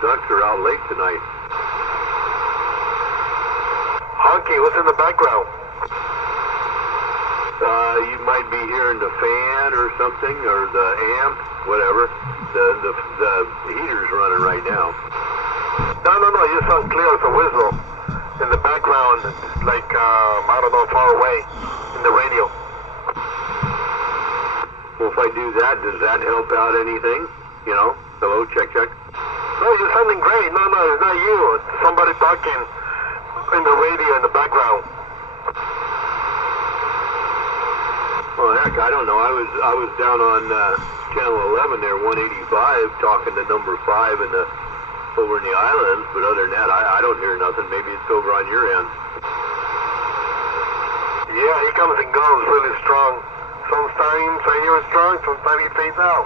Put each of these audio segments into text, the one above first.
ducks are out late tonight. Honky, what's in the background? You might be hearing the fan or something, or the amp, whatever. The heater's running right now. No, you sound clear as a whistle. In the background, it's like, I don't know, far away, in the radio. Well, if I do that, does that help out anything? You know? Hello, check. No, you're sounding great. No, it's not you. It's somebody talking in the radio in the background. Well, heck, I don't know. I was down on channel 11 there, 185, talking to number 5 over in the islands. But other than that, I don't hear nothing. Maybe it's over on your end. Yeah, he comes and goes really strong. Sometimes I hear it strong, sometimes he fades out.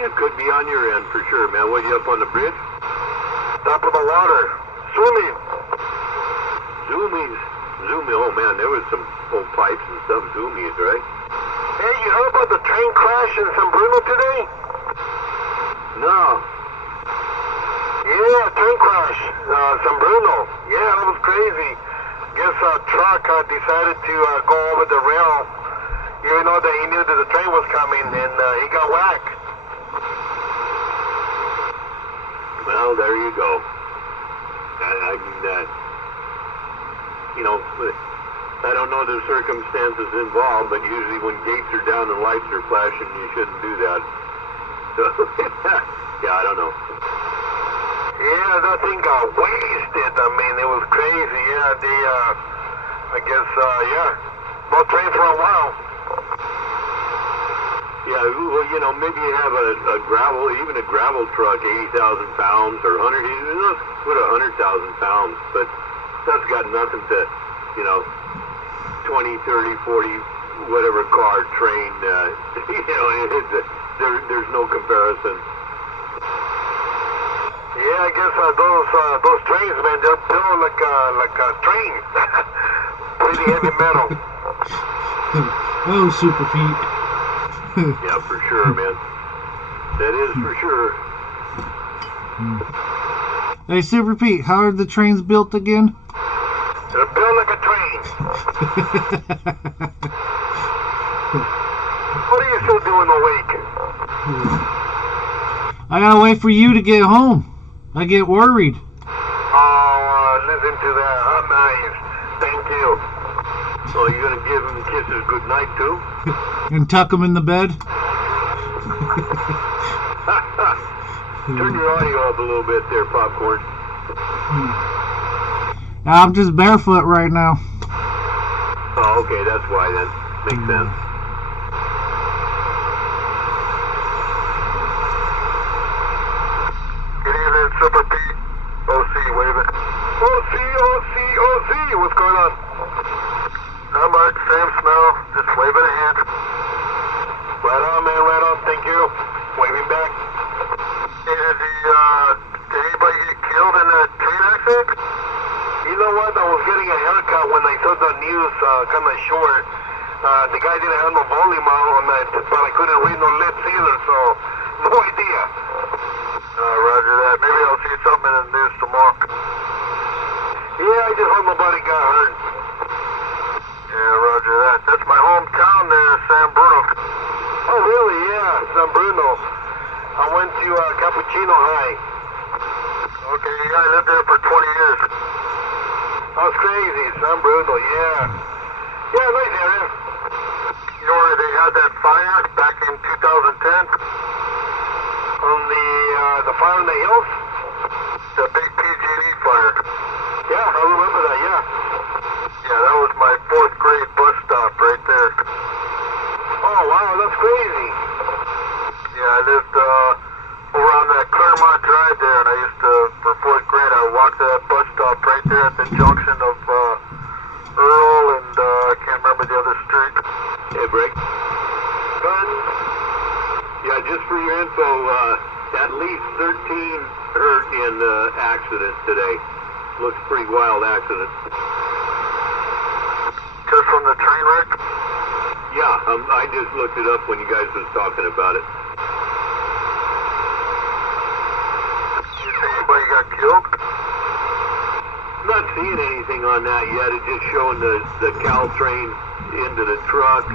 Yeah, it could be on your end for sure, man. What, you up on the bridge? Top of the water. Swimming. Zoomies. Oh, man, there was some old pipes and stuff. Zoomies, right? Hey, you heard about the train crash in San Bruno today? No. Yeah, train crash. San Bruno. Yeah, that was crazy. Guess a truck decided to go over the rail. You know that he knew that the train was coming, and he got whacked. Well, there you go. I mean, you know, I don't know the circumstances involved, but usually when gates are down and lights are flashing, you shouldn't do that. So, yeah, I don't know. Yeah, that thing got wasted. I mean, it was crazy. Yeah, I guess, no train for a while. Yeah, well, you know, maybe you have even a gravel truck, 80,000 pounds or 100, let's put 100,000 pounds, but that's got nothing to, you know, 20, 30, 40, whatever car, train, you know, there's no comparison. Yeah, I guess those trains, man, they're built like a train. Pretty heavy metal. Oh, Super Pete. Yeah, for sure, man. That is for sure. Hey, Super Pete, how are the trains built again? They're built like a train. What are you still doing awake? I gotta wait for you to get home. I get worried. Oh, listen to that. How nice. Thank you. So you gonna give him kisses good night too? And tuck them in the bed? Turn your audio up a little bit there, Popcorn. I'm just barefoot right now. Oh, okay, that's why then. Makes sense. Good evening, Super Pete. OC, waving. OC, what's going on? Not much, same smell, just waving a hand. Right on, man, right on, thank you. Waving back. Did anybody get killed in that train accident? You know what, I was getting a haircut when I saw the news kind of short. The guy didn't have no volume on it, but I couldn't read no lips either, so no idea. Roger that. Maybe I'll see something in the news tomorrow. Yeah, I just hope nobody got hurt. Yeah, roger that. That's my hometown there, San Bruno. Oh, really? Yeah, San Bruno. I went to Cappuccino High. Okay, yeah, I lived there for 20 years. That's crazy, San Bruno, yeah. Yeah, nice area. You know where they had that fire back in 2010? On the fire in the hills? The big PG&E fire. Yeah, I remember that, yeah. Yeah, that was my 4th grade bus stop right there. Oh, wow, that's crazy. Yeah, I lived over on that Claremont Drive there, and I used to, for 4th grade, I would walk to that bus stop right there at the junction of Earl and I can't remember the other street. Hey, Brick. Gun? Yeah, just for your info, at least 13 hurt in the accident today. Looks pretty wild accident. Just from the train wreck? Yeah, I just looked it up when you guys was talking about it. killed? Not seeing anything on that yet. It's just showing the Caltrain into the truck.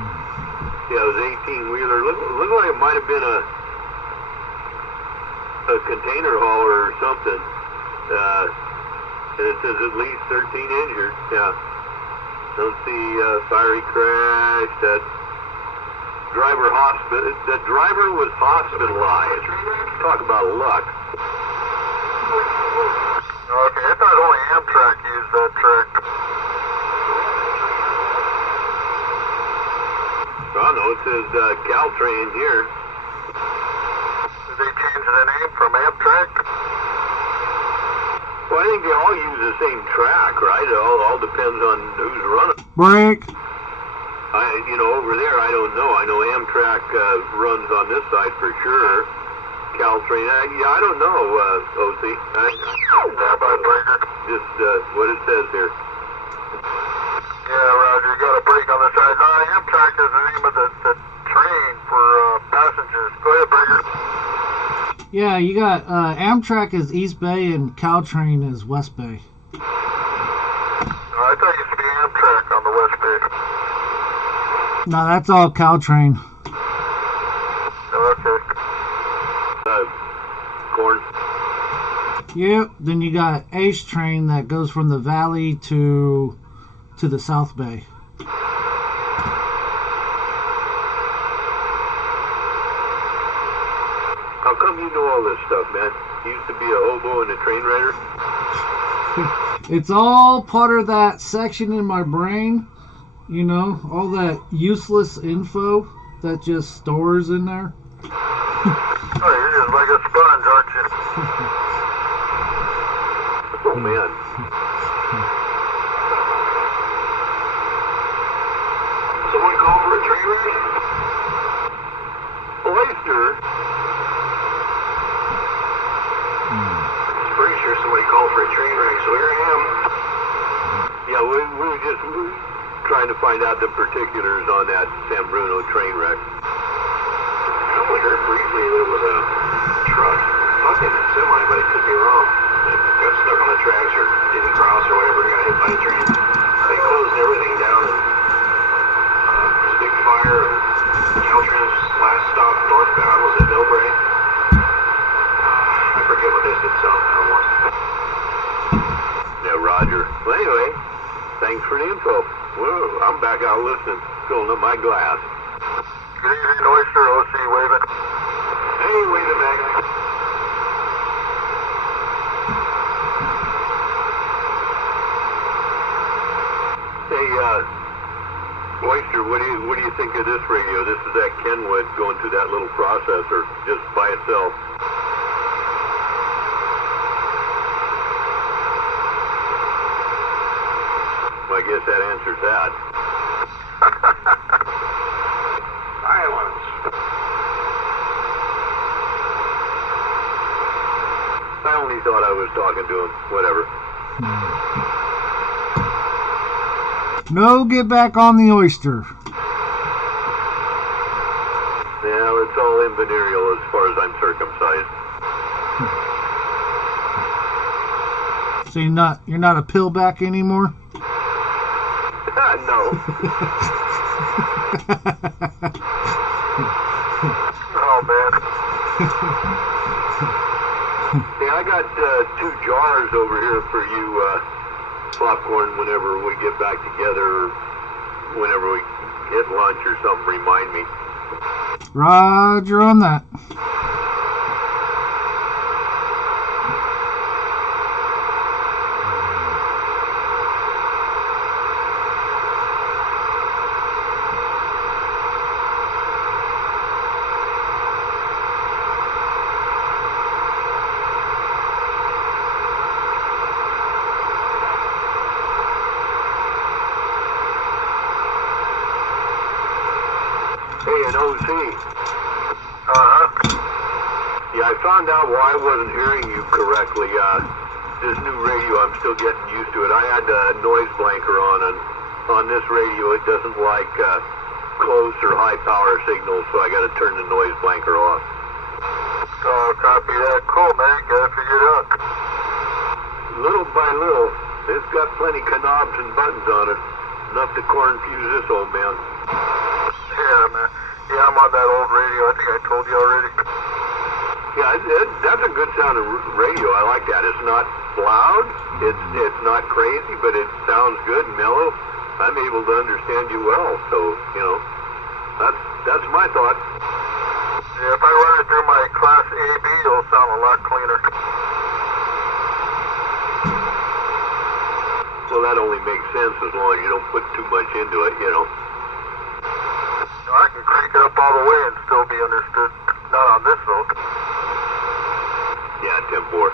Yeah, it was 18-wheeler. Looked like it might have been a container hauler or something. And it says at least 13 injured. Yeah. Don't see fiery crash. That driver the driver was hospitalized. Talk about luck. Okay, I thought only Amtrak used that track. I don't know, it says Caltrain here. Did they change the name from Amtrak? Well, I think they all use the same track, right? It all depends on who's running. Break. Over there, I don't know. I know Amtrak runs on this side for sure. Caltrain, I don't know, OC. Just what it says here. Yeah, Roger, you got a break on the side. No, Amtrak is the name of the train for passengers. Go ahead, Breaker. Yeah, you got Amtrak is East Bay and Caltrain is West Bay. I thought it used to be Amtrak on the West Bay. No, that's all Caltrain. Okay. Corn. Yep. Then you got Ace Train that goes from the valley to the South Bay. How come you know all this stuff, man? You used to be a hobo and a train rider? It's all part of that section in my brain. You know, all that useless info that just stores in there. Oh, you're just like a sponge, aren't you? Oh, man. Someone call for a train wreck? Oyster? I'm pretty sure somebody called for a train wreck, so here I am. Yeah, we were just trying to find out the particulars on that San Bruno train wreck. I only heard briefly that it was a truck. I thought they meant semi, but I could be wrong. It got stuck on the tracks or didn't cross or whatever, got hit by a train. They closed everything down and there was a big fire and Caltrain's last stop northbound was at Millbrae. I forget what they said southbound was. Yeah, Roger. Well, anyway, thanks for the info. Whoa, I'm back out listening, filling up my glass. Good evening, Oyster. OC waving. Hey, waving back. Hey, Oyster, what do you think of this radio? This is that Kenwood going through that little processor just by itself. Well, I guess that answers that. Silence. I only thought I was talking to him. Whatever. No, get back on the Oyster. Yeah, it's all in venereal as far as I'm circumcised. So you're not a pillback anymore? No. Oh, man. Hey, I got 2 jars over here for you, popcorn, whenever we get back together, or whenever we get lunch or something, remind me. Roger on that. Hey, an OC. Uh-huh. Yeah, I found out why I wasn't hearing you correctly. This new radio, I'm still getting used to it. I had a noise blanker on this radio. It doesn't like close or high power signals, so I got to turn the noise blanker off. Oh, copy that. Cool, man. Got it figured out. little by little, it's got plenty of knobs and buttons on it. Enough to confuse this old man. Yeah, man. Yeah, I'm on that old radio. I think I told you already. Yeah, that's a good sounding radio. I like that. It's not loud. It's not crazy, but it sounds good and mellow. I'm able to understand you well. So, you know, that's my thought. Yeah, if I run it through my Class AB, it'll sound a lot cleaner. Well, that only makes sense as long as you don't put too much into it, you know. I can crank it up all the way and still be understood. Not on this, though. Yeah, 10-4.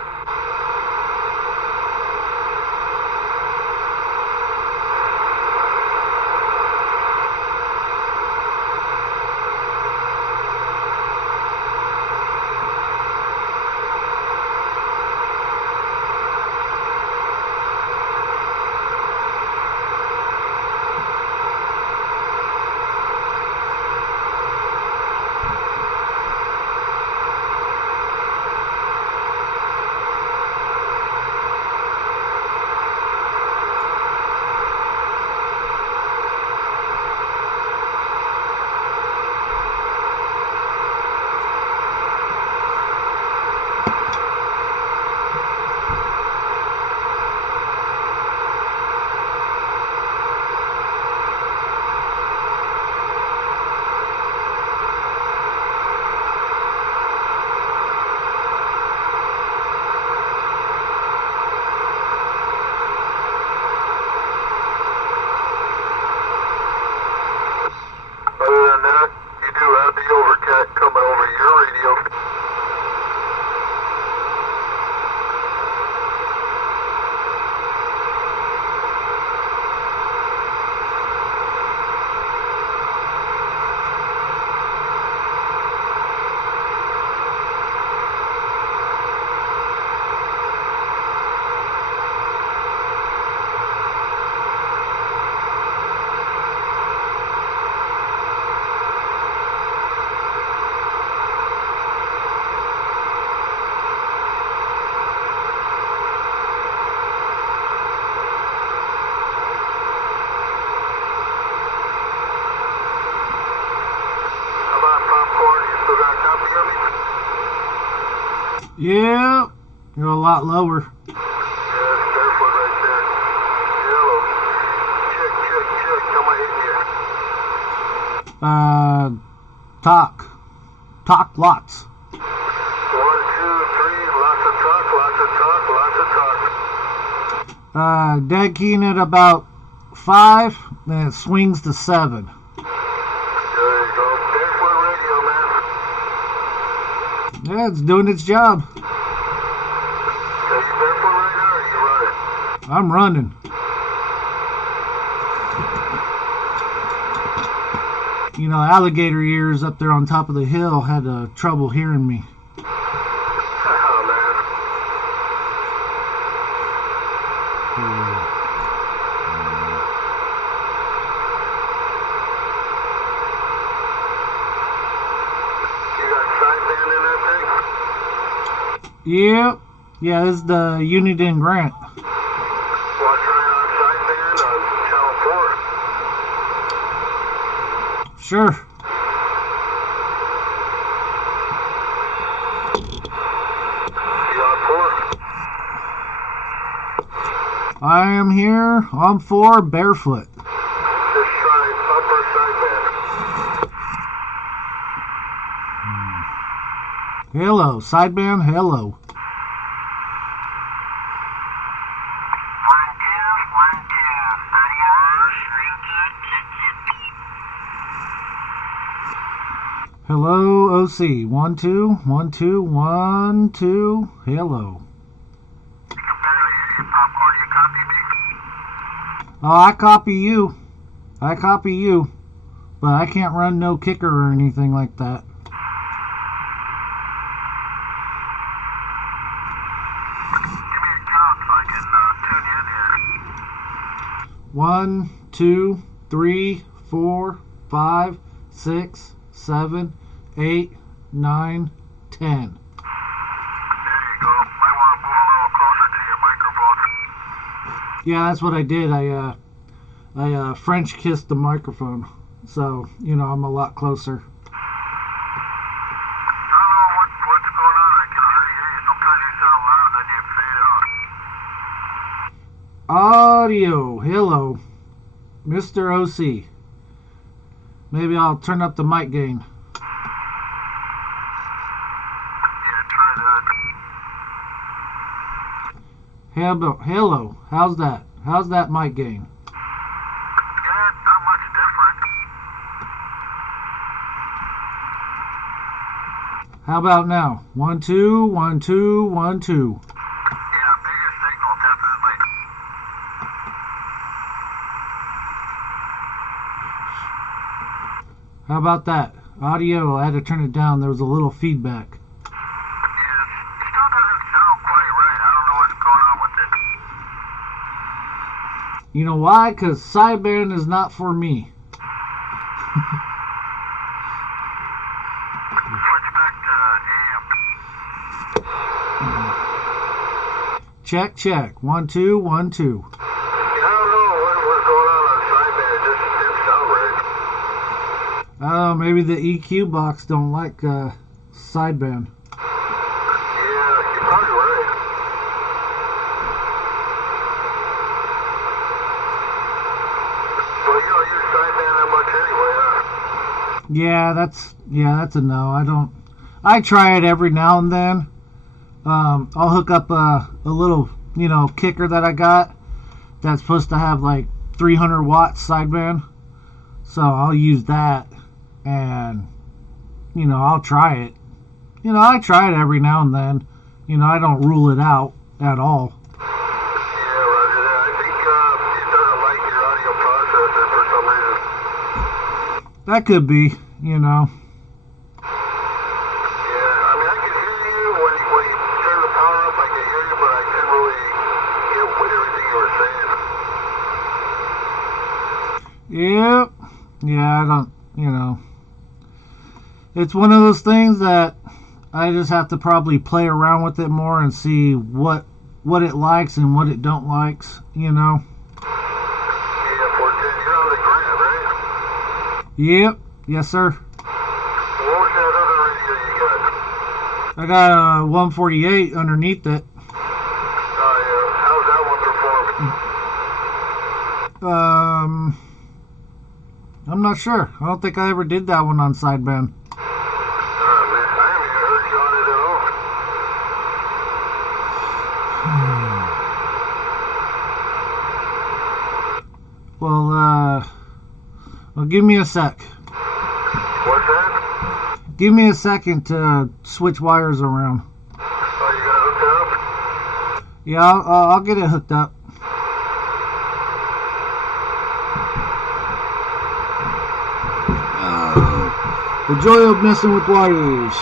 Yeah, you're a lot lower. Yeah, that's barefoot right there. Yellow. Check. Come on in here. Talk lots. 1, 2, 3, lots of talk. Dead keying at about 5, then it swings to 7. There you go. Barefoot radio, man. Yeah, it's doing its job. Are you barefoot right now, or are you running? I'm running. You know, alligator ears up there on top of the hill had trouble hearing me. Oh, man. You got sideband in that thing? Yep. Yeah, this is the Uniden Grant. Watch right on sideband on channel 4. Sure. You on 4? I am here on 4 barefoot. Just try upper sideband. Hello, sideband, hello. 1, 2, 1, 2. Hello, OC. 1, 2, 1, 2, 1, 2. Hello. I can barely hear you, Popcorn. You copy me? Oh, I copy you. But I can't run no kicker or anything like that. Give me a count so I can tune in here. 1, 2, 3, 4, 5, 6, 7, 8, 9, 10. There you go. Might want to move a little closer to your microphone. Yeah, that's what I did. I French kissed the microphone, so you know I'm a lot closer. I don't know what's going on. I can hardly hear you. Sometimes you sound loud, then you fade out. Audio, hello, Mr. OC. Maybe I'll turn up the mic gain. Yeah, try that. Hello, how's that? How's that mic gain? Yeah, not much different. How about now? 1 2 1 2 1 2. Yeah, bigger signal, definitely. How about that? Audio, I had to turn it down. There was a little feedback. Yeah, it still doesn't sound quite right. I don't know what's going on with it. You know why? Because sideband is not for me. Switch back to AM. Check. 1 2 1 2. I don't know what's going on sideband. It just didn't sound right. Oh, maybe the EQ box don't like sideband. Yeah, you're probably right. Well, you don't use sideband that much anyway, huh? Yeah, that's a no. I try it every now and then. I'll hook up a little, kicker that I got that's supposed to have like 300 watts sideband. So I'll use that and, I'll try it. I try it every now and then. I don't rule it out at all. Yeah, roger that. I think it doesn't like your audio processor for some reason. That could be, Yeah, I mean, I can hear you when you turn the power up. I can hear you, but I couldn't really get with everything you were saying. Yep. Yeah, I don't, It's one of those things that I just have to probably play around with it more and see what it likes and what it don't likes, Yeah, 410. You're on the grid, right? Yep. Yes, sir. What was that other radio you got? I got a 148 underneath it. Oh, yeah. How's that one perform? I'm not sure. I don't think I ever did that one on sideband. Man, I haven't even heard you on it at all. Well, give me a sec. What's that? Give me a second to switch wires around. Oh, you got it hooked up? Yeah, I'll get it hooked up. The joy of messing with wires.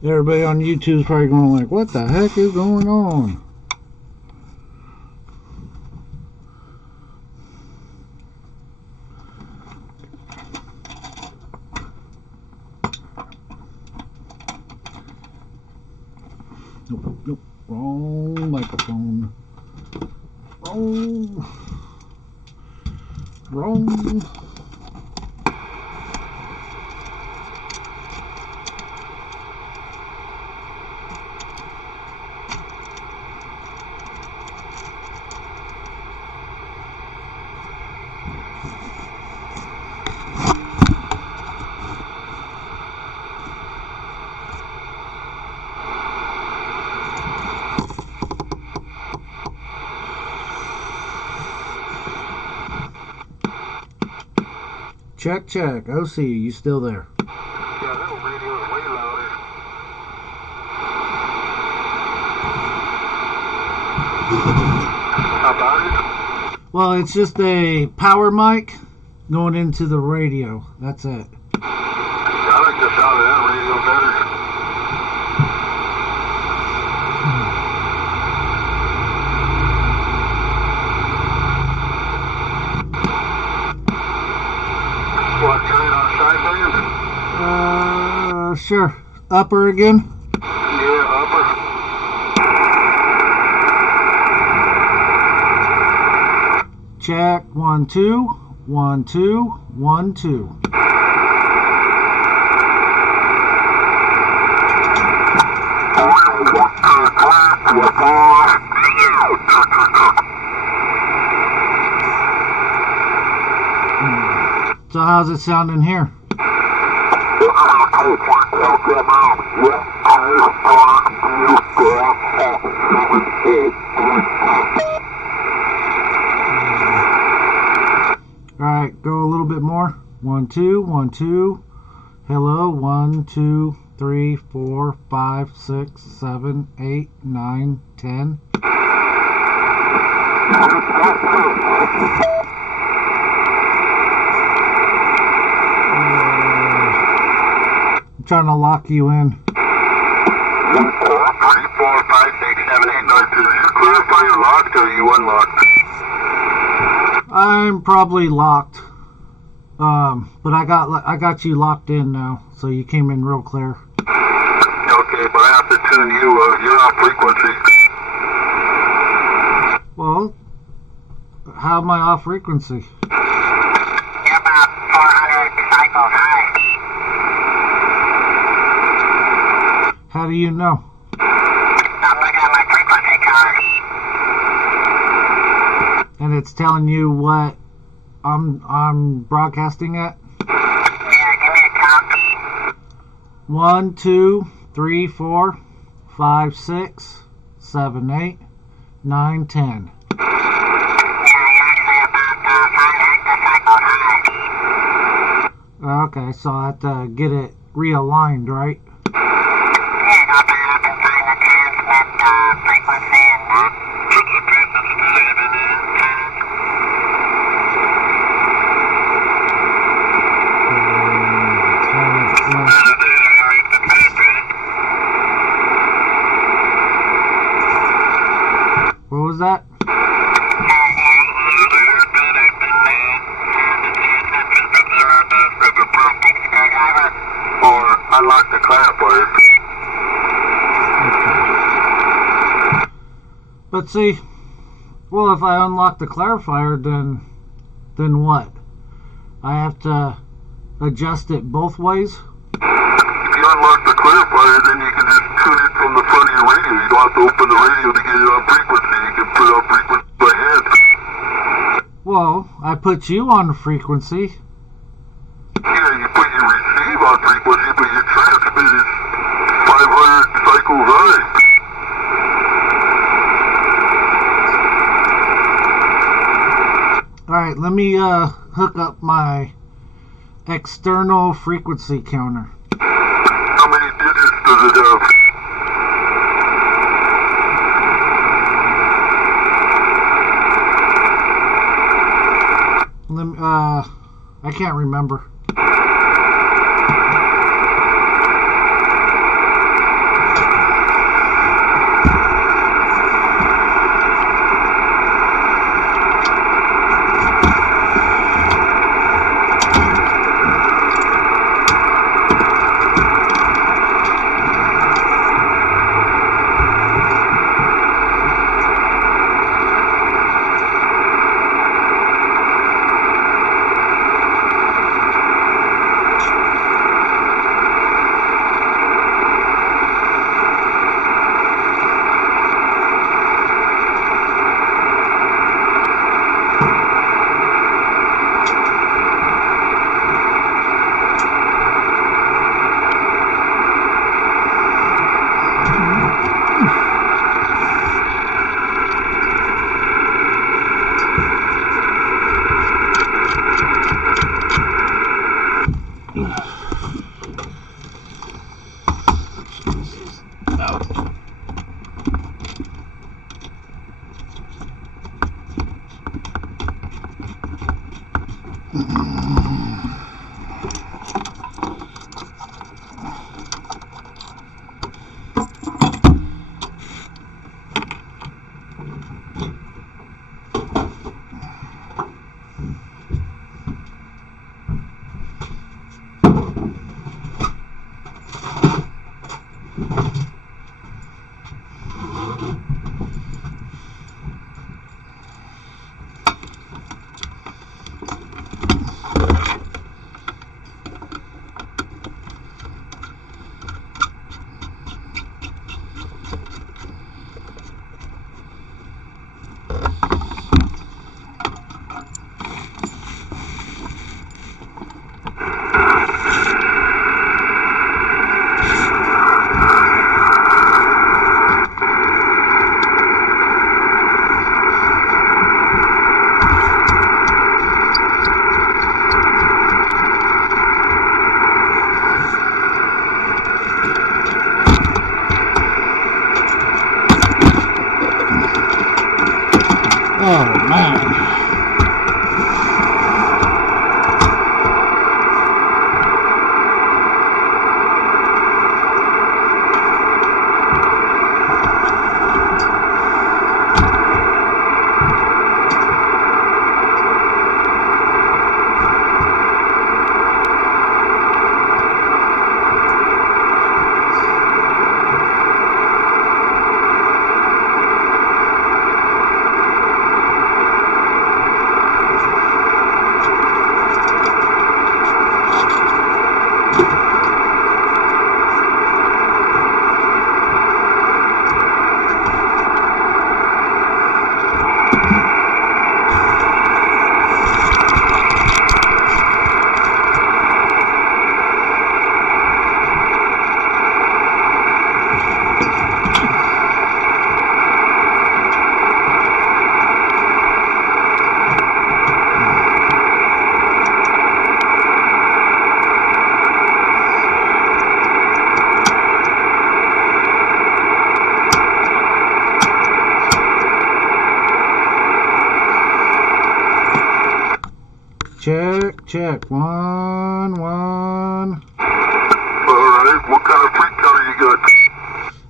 Everybody on YouTube is probably going like, what the heck is going on? Nope. Wrong microphone. Wrong. Check. OC, you still there? Yeah, that radio is way louder. About it? Well, it's just a power mic going into the radio. That's it. I like the sound of that radio better. Want to turn it on sideband? Sure. Upper again? Yeah, upper. Check. 1 2 1 2 1 2. So how's it sounding here? Alright, go a little bit more. 1 2 1 2. Hello. 1 2 3 4 5 6 7 8 9 10. I'm trying to lock you in. 3 4 5 6 7 8 9 10. Did you clarify you're locked or are you unlocked? I'm probably locked. But I got you locked in now, so you came in real clear. Okay, but I have to tune you. You're on frequency. Well, how am I off frequency? You're about 400 cycles high. How do you know? I'm looking at my frequency card. And it's telling you what I'm broadcasting at? Yeah, give me a count. 1 2 3 4 5 6 7 8 9 10. Yeah, you're actually about 5 hectocycles high. Okay, so I have to get it realigned, right? Yeah, open it up and find the transmit frequency and that. What was that? Or unlock the clarifier. But see, well, if I unlock the clarifier, then what? I have to adjust it both ways? If you unlock the clarifier, then you can just tune it from the front of your radio. You don't have to open the radio to get it on frequency. You can put it on frequency by hand. Well, I put you on frequency. Yeah, you put your receive on frequency, but your transmit is 500 cycles high. Alright, let me hook up my external frequency counter. How many digits does it have? Let me, I can't remember. Oh, man. Check. 1, 1. Alright, what kind of freak color you got?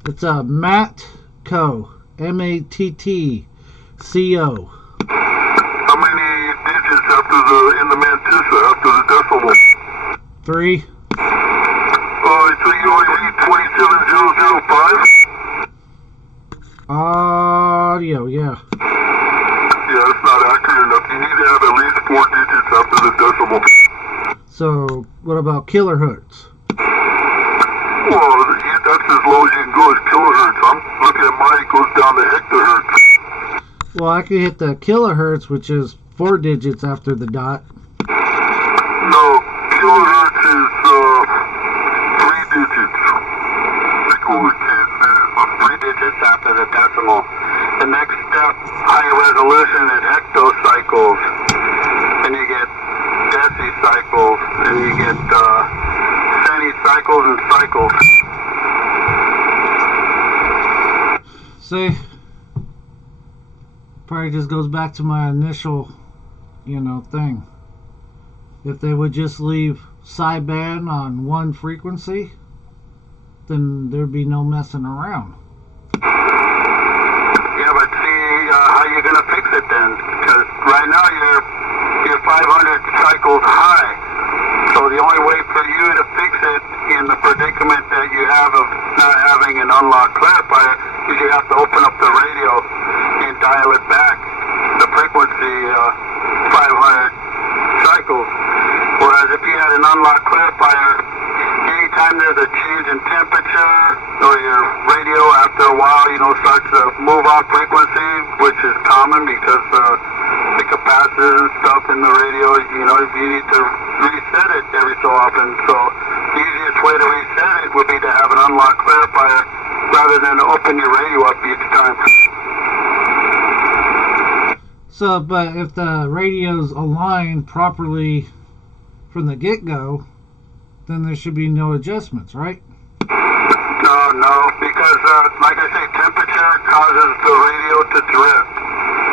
It's a Mattco. M-A-T-T-C-O. How many digits in the mantissa, after the decimal? 3. Alright, so you only read 27005? Audio, yeah. Yeah, that's not accurate enough. You need to have at least 4 digits after the decimal. So, what about kilohertz? Well, that's as low as you can go as kilohertz. I'm looking at mine, it goes down to hectahertz. Well, I could hit the kilohertz, which is 4 digits after the dot. No, kilohertz is 3 digits. 3 digits after the decimal. The next step, higher resolution, is hectocycles. Then you get decicycles. Then you get centicycles and cycles. See? Probably just goes back to my initial, thing. If they would just leave sideband on one frequency, then there'd be no messing around. Yeah, but see how you're gonna fix it then? Because right now you're 500 cycles high. So the only way for you to fix it in the predicament that you have of not having an unlocked clarifier is you have to open up the radio and dial it back, the frequency 500 cycles. Whereas if you had an unlocked clarifier, anytime there's a change in temperature or your radio after a while, starts to move off frequency, which is common because the capacitors and stuff in the radio, you need to reset it every so often. So the easiest way to reset it would be to have an unlocked clarifier rather than open your radio up each time. So, but if the radio's aligned properly from the get-go, then there should be no adjustments, right? No, because like I say, temperature causes the radio to drift.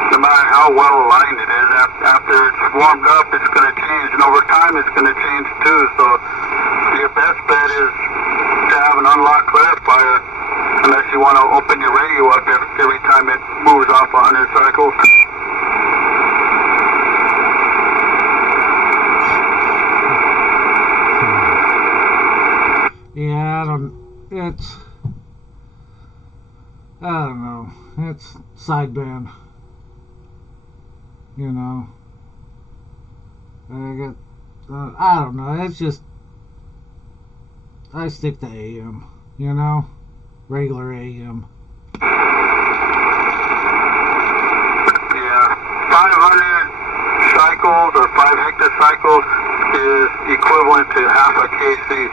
No matter how well aligned it is, after it's warmed up, it's going to change, and over time it's going to change too. So your best bet is to have an unlocked clarifier, unless you want to open your radio up every time it moves off 100 cycles. Yeah, I don't know. It's sideband. You know. I don't know. It's just, I stick to AM. You know, regular AM. Yeah, 500 cycles or 5 hectocycles is equivalent to half a KC.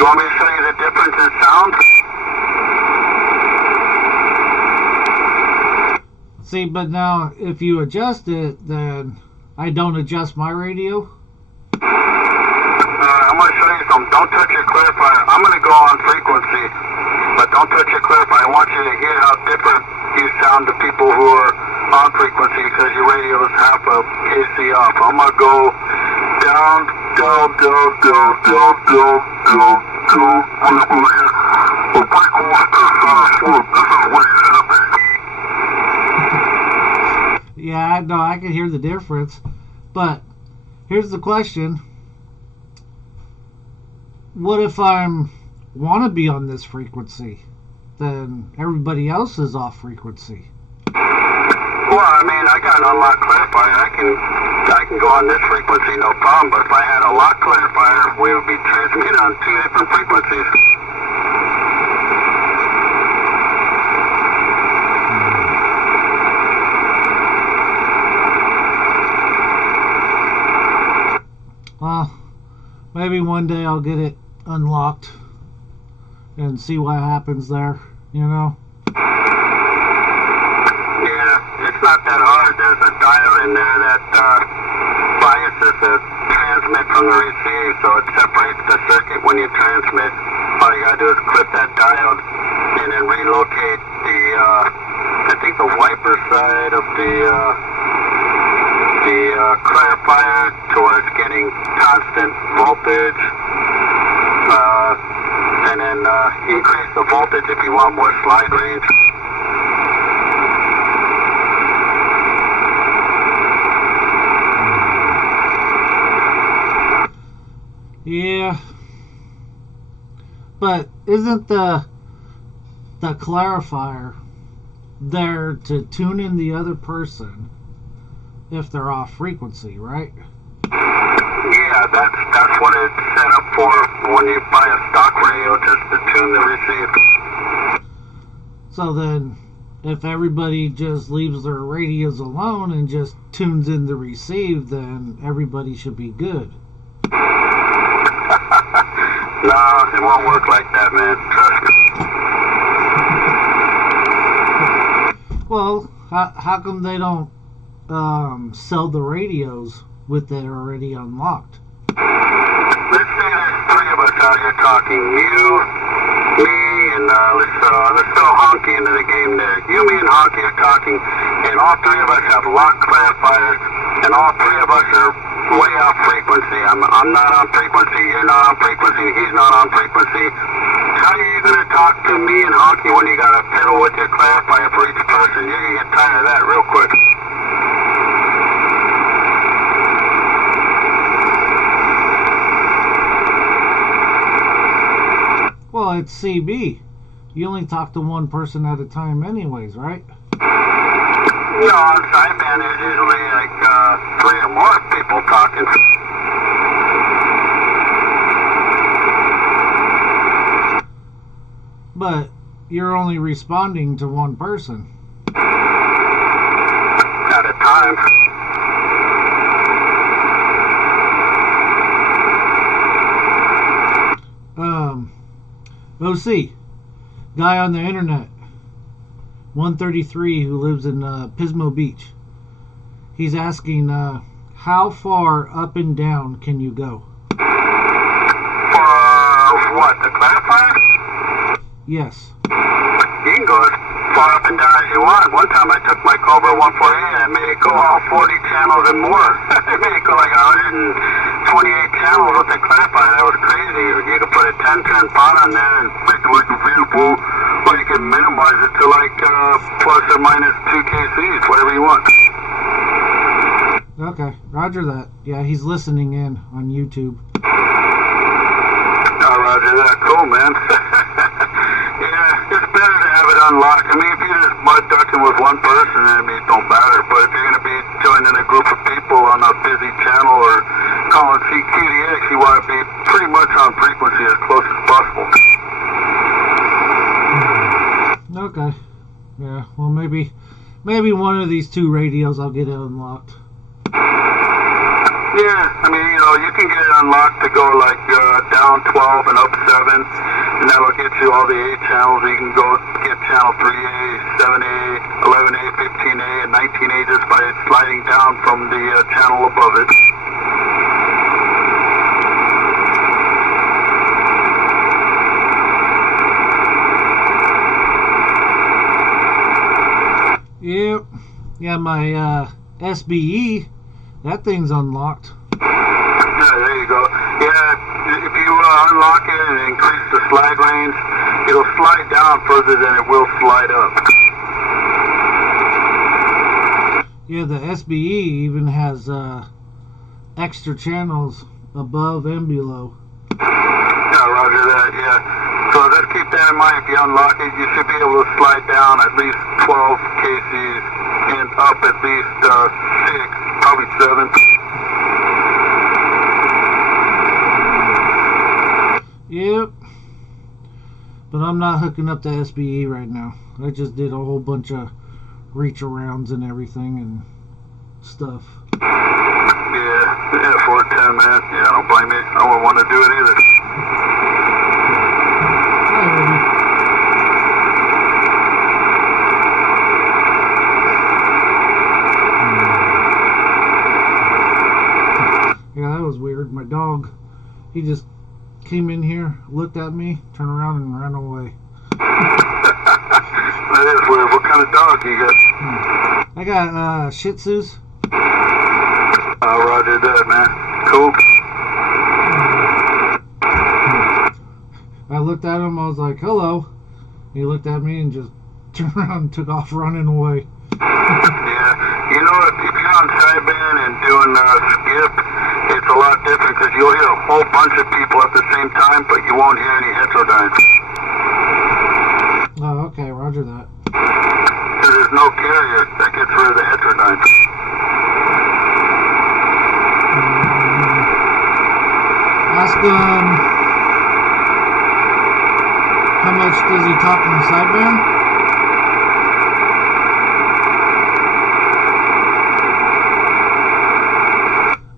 You want me to show you the difference in sound? See, but now if you adjust it, then I don't adjust my radio. I'm going to show you something. Don't touch your clarifier. I'm going to go on frequency, but don't touch your clarifier. I want you to hear how different you sound to people who are on frequency because your radio is half a KC off. I'm going to go down, down, down, down, down, down, down, down. I'm going to go here. The frequency this is way heavy. Yeah, I know. I can hear the difference. But here's the question. What if I'm want to be on this frequency? Then everybody else is off frequency. Well, I mean, I got an unlocked clarifier. I can go on this frequency, no problem. But if I had a locked clarifier, we would be transmitting on 2 different frequencies. Well, maybe one day I'll get it unlocked and see what happens there, you know? Yeah, it's not that hard. There's a dial in there that biases the transmit from the receive, so it separates the circuit when you transmit. All you gotta do is clip that diode and then relocate the, I think the wiper side of the clarifier to where it's getting constant voltage, and then increase the voltage if you want more slide range. Yeah. But isn't the clarifier there to tune in the other person if they're off frequency, right? Yeah, that's what it's set up for when you buy a stock radio, just to tune the receive. So then, if everybody just leaves their radios alone and just tunes in the receive, then everybody should be good. No, it won't work like that, man. Trust me. Well, how come they don't sell the radios with it already unlocked? Let's say there's 3 of us out here talking. You, me, and let's throw Honky into the game there. You, me, and Honky are talking, and all 3 of us have locked clarifiers, and all 3 of us are way off frequency. I'm not on frequency, you're not on frequency, he's not on frequency. How are you going to talk to me and Honky when you got to fiddle with your clarifier for each person? You're going to get tired of that real quick. Well, it's CB. You only talk to one person at a time anyways, right? No, on sideband there's usually like 3 or more people talking. But you're only responding to one person. At a time. OC, guy on the internet, 133, who lives in Pismo Beach. He's asking, how far up and down can you go? For what, the clarifier? Yes. You can go as far up and down as you want. One time I took my Cobra 148 and I made it go all 40 channels and more. I made it go like 128 channels with the clarifier. That was crazy. You could put a 10-10 pot on there and make it like a beautiful, or you can minimize it to like plus or minus 2 kcs, whatever you want. Okay, roger that. Yeah, he's listening in on YouTube. Oh, roger that. Cool, man. Yeah, it's better to have it unlocked. I mean, if you're just mud ducking with one person, I mean, it don't matter. But if you're going to be joining a group of people on a busy channel or calling CQDX, you want to be pretty much on frequency as close as possible. Okay. Yeah, well, maybe one of these two radios I'll get it unlocked. Yeah, I mean, you know, you can get it unlocked to go like down 12 and up 7, and that'll get you all the A channels. You can go get channel 3A, 7A, 11A, 15A, and 19A just by sliding down from the channel above it. Yep. Yeah, my SBE, that thing's unlocked. Yeah, there you go. Yeah, if you unlock it and increase the slide range, it'll slide down further than it will slide up. Yeah, the SBE even has extra channels above and below. Yeah, roger that, yeah. So just keep that in mind. If you unlock it, you should be able to slide down at least 12 kcs and up at least 6, probably 7. Yep. But I'm not hooking up the SBE right now. I just did a whole bunch of reach arounds and everything and stuff. Yeah, 410, man. Yeah, I don't blame me. I wouldn't want to do it either. Yeah, that was weird. My dog, he just came in here, looked at me, turned around and ran away. That is weird. What kind of dog you got? I got Shih Tzus. Roger that, man. Cool. I looked at him, I was like, hello. He looked at me and just turned around and took off running away. Yeah. You know, if you're on sideband and doing skip, it's a lot different because you'll hear a whole bunch of people at the same time, but you won't hear any heterodynes. Oh, okay, roger that. Because there's no carrier that gets rid of the heterodynes. Ask him, how much does he talk on the sideband?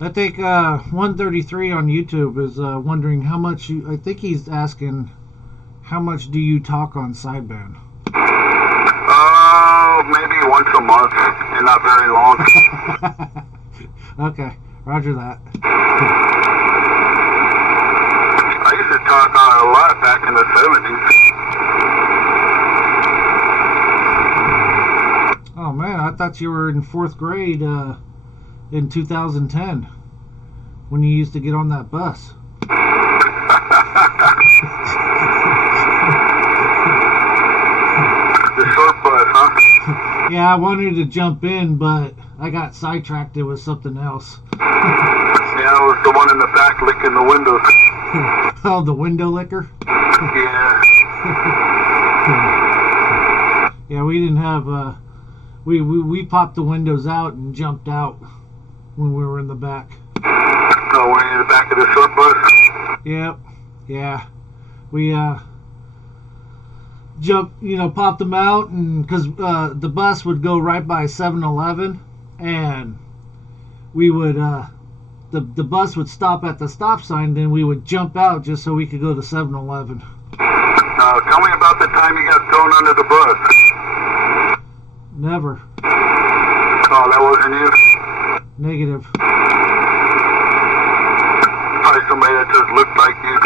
I think 133 on YouTube is wondering how much I think he's asking, how much do you talk on sideband? Maybe once a month, and not very long. Okay, roger that. I used to talk on it a lot back in the 70s. Oh man, I thought you were in 4th grade in 2010 when you used to get on that bus. The short bus, huh? Yeah, I wanted to jump in, but I got sidetracked. It was something else. Yeah, I was the one in the back licking the windows. Oh, the window licker? Yeah. Yeah, we didn't have we popped the windows out and jumped out when we were in the back. Oh, were you in the back of the short bus? Yep. Yeah. We jumped, popped them out, and because the bus would go right by 7-Eleven, and we would the bus would stop at the stop sign, then we would jump out just so we could go to 7-Eleven. Tell me about the time you got thrown under the bus. Never. Oh, that wasn't you? Negative. Probably somebody that just looked like you.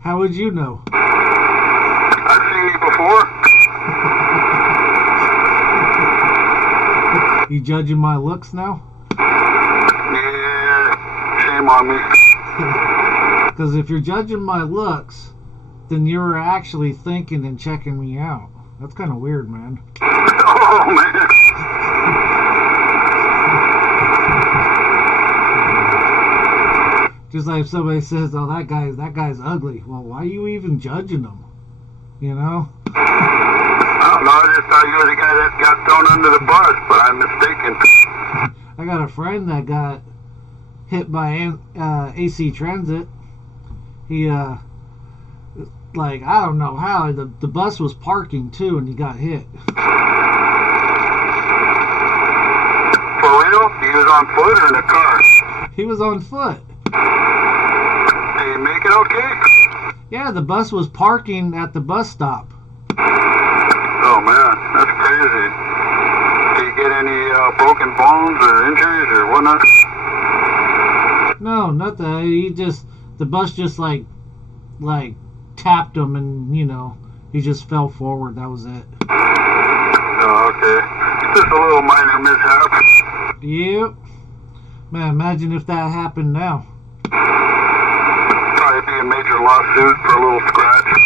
How would you know? I've seen you before. You judging my looks now? Yeah, shame on me. Because if you're judging my looks, then you're actually thinking and checking me out. That's kind of weird, man. Oh, man. Just like if somebody says, "Oh, that guy's ugly." Well, why are you even judging him? You know? I don't know. I just thought you were the guy that got thrown under the bus, but I'm mistaken. I got a friend that got hit by AC Transit. He like, I don't know how, the bus was parking too, and he got hit. For real? He was on foot or in a car? He was on foot. Did he make it okay? Yeah, the bus was parking at the bus stop. Oh man, that's crazy. Did he get any broken bones or injuries or whatnot? No, nothing. The bus just like tapped him, and he just fell forward. That was it. Oh, okay. Just a little minor mishap. Yep. Man, imagine if that happened now. Probably be a major lawsuit for a little scratch.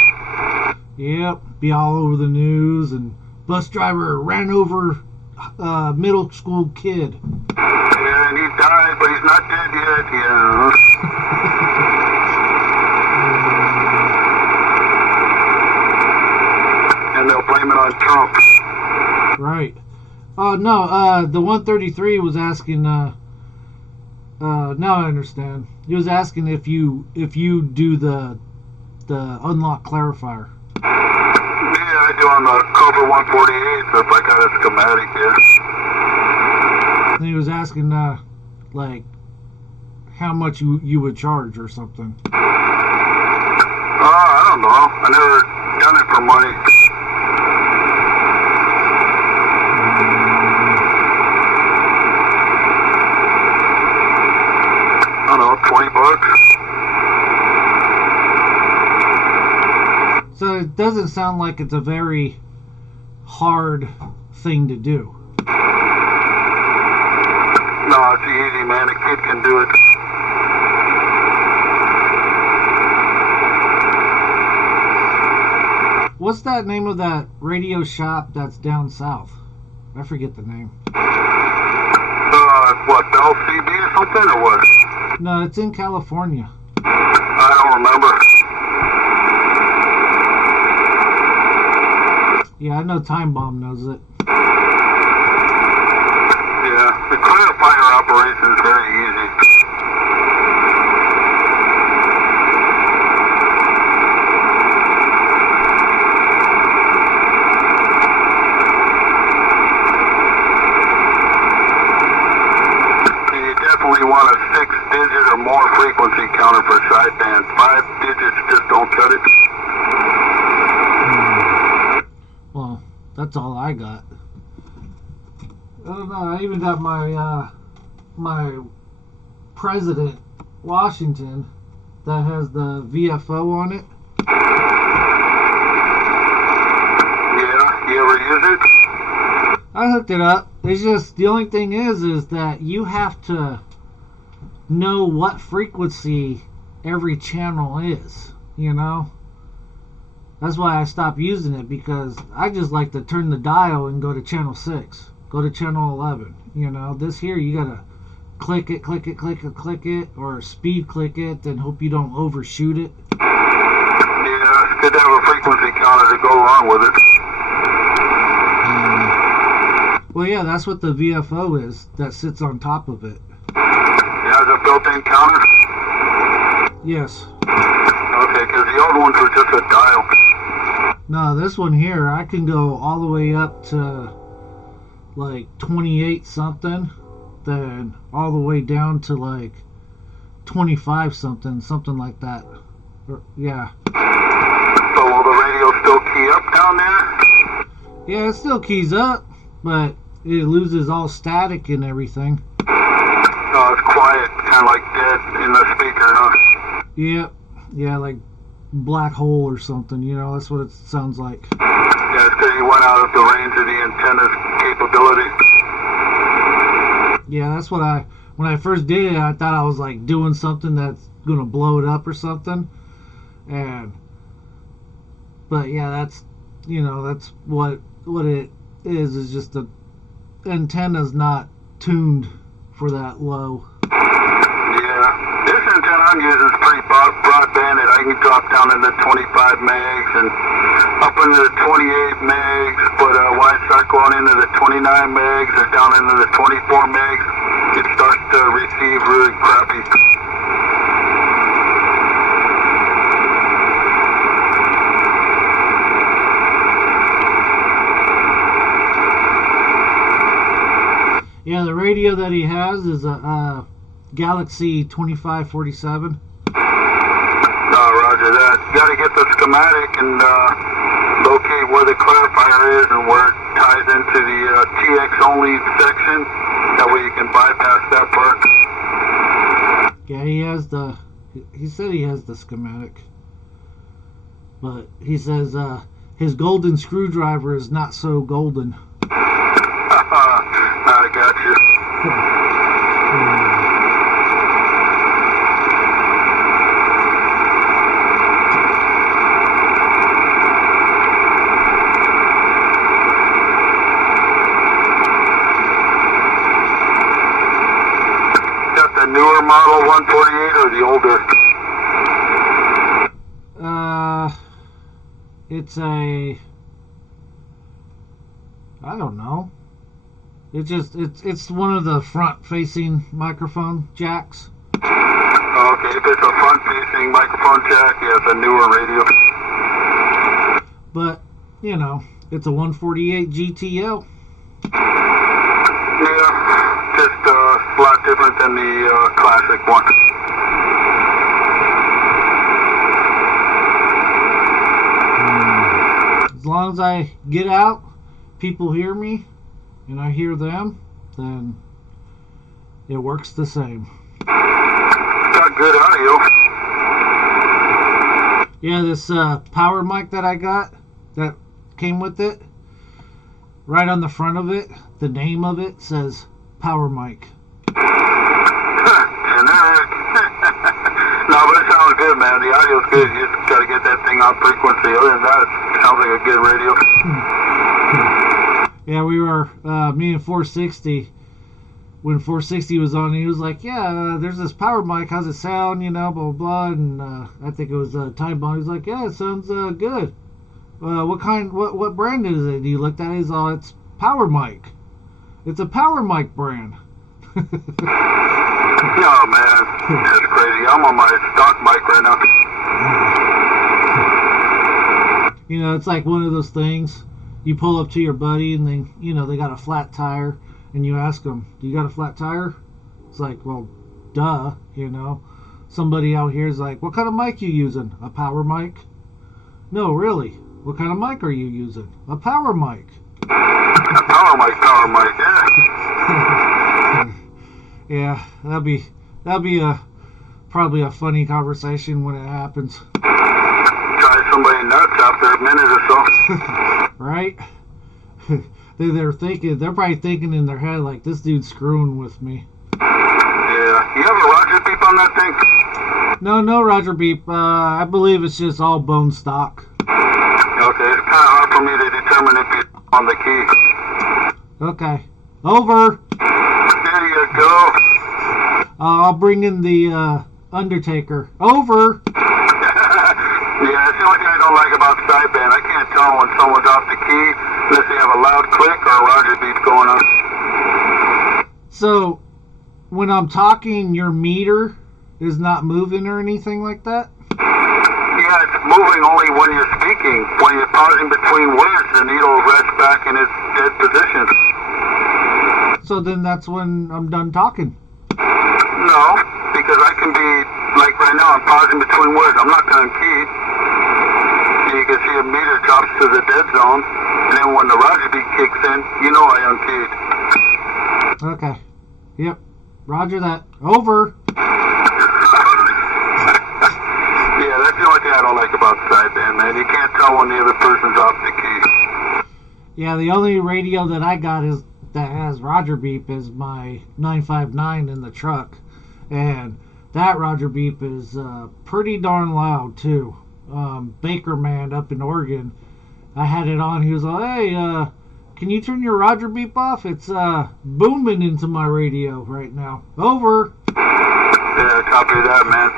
Yep. Be all over the news, and bus driver ran over middle school kid. Yeah, and he died, but he's not dead yet. Yeah. And they'll blame it on Trump. Right. Oh no. The 133 was asking. Now I understand. He was asking if you do the unlock clarifier. Yeah, I do on the Cobra 148. So if I got a schematic, yeah. And he was asking like how much you would charge or something. I don't know. I never done it for money. I don't know, $20. So it doesn't sound like it's a very hard thing to do. No, it's easy, man. A kid can do it. What's that name of that radio shop that's down south? I forget the name. What, Bell CB or something, or what? No, it's in California. I don't remember. Yeah, I know Time Bomb knows it. Yeah, the clarifier operation is very easy. And you definitely want a 6-digit or more frequency counter for sideband. 5 digits just don't cut it. Well, that's all I got. I don't know. I even got my my President Washington that has the VFO on it. Yeah, you ever use it? I hooked it up. It's just the only thing is that you have to know what frequency every channel is. That's why I stopped using it, because I just like to turn the dial and go to channel 6, go to channel 11. This here you gotta click it, or speed click it, and hope you don't overshoot it. Yeah, it's good to have a frequency counter to go along with it. Well, yeah, that's what the VFO is that sits on top of it. It has a built-in counter? Yes. Okay, because the old ones were just a dial. No, this one here, I can go all the way up to like 28 something, then all the way down to like 25 something like that. Yeah. So will the radio still key up down there? Yeah, it still keys up, but it loses all static and everything. No, it's quiet, kind of like dead in the speaker, huh? Yep. Yeah, like black hole or something, that's what it sounds like. Yeah, it's because you went out of the range of the antenna's capability. Yeah, that's what when I first did it, I thought I was like doing something that's gonna blow it up or something. But yeah, that's what it is just the antenna's not tuned for that low. Yeah, this antenna I'm using is pretty broadbanded. I can drop down into 25 megs and up into the 28 megs, but when I start going into the 29 megs or down into the 24 megs, it starts to receive really crappy. Yeah, the radio that he has is a Galaxy 2547. Roger that. You got to get the schematic and locate where the clarifier is and where it ties into the TX only section. That way you can bypass that part. Yeah, he said he has the schematic. But he says his golden screwdriver is not so golden. I got you. Got the newer model 148 or the older? It's I don't know. It's one of the front-facing microphone jacks. Okay, if it's a front-facing microphone jack, yeah, it's a newer radio. But, you know, it's a 148 GTL. Yeah, just a lot different than the classic one. As long as I get out, people hear me, and I hear them, then it works the same. Got good audio. Yeah, this power mic that I got, that came with it, right on the front of it, the name of it says Power Mic. Generic. No, but it sounds good, man. The audio's good. You just got to get that thing on frequency. Other than that, it sounds like a good radio. Yeah, we were, me and 460, when 460 was on, he was like, yeah, there's this power mic, how's it sound, you know, blah, blah, blah, and I think it was Time Bomb. He was like, yeah, it sounds good. What brand is it? And you looked at it, it's Power Mic. It's a Power Mic brand. No, man, that's crazy. I'm on my stock mic right now. You know, it's like one of those things. You pull up to your buddy and then, you know, they got a flat tire and you ask them, do you got a flat tire? It's like, well, duh, you know. Somebody out here is like, what kind of mic you using? A power mic? No, really. What kind of mic are you using? A power mic. A power mic, yeah. Yeah, that'd be probably a funny conversation when it happens. Drive somebody nuts after a minute or so. Right? They're probably thinking in their head like, this dude's screwing with me. Yeah. You have a Roger beep on that thing? No Roger beep. I believe it's just all bone stock. Okay, it's kind of hard for me to determine if it's on the key. Okay. Over. There you go. I'll bring in the Undertaker. Over. Yeah, that's the only thing I don't like about sideband. I can't tell when someone's off the key unless they have a loud click or a Roger beep going on. So, when I'm talking, your meter is not moving or anything like that? Yeah, it's moving only when you're speaking. When you're pausing between words, the needle rests back in its dead position. So then that's when I'm done talking. No, because I can be, like right now, I'm pausing between words. I'm not going to key. And you can see a meter drops to the dead zone. And then when the Roger beat kicks in, you know I unkeyed. Okay. Yep. Roger that. Over. Yeah, that's the only thing I don't like about sideband, man. You can't tell when the other person's off the key. Yeah, the only radio that I got that has Roger beep is my 959 in the truck. And that Roger beep is pretty darn loud, too. Baker Man up in Oregon, I had it on. He was like, hey, can you turn your Roger beep off? It's booming into my radio right now. Over. Yeah, copy that, man.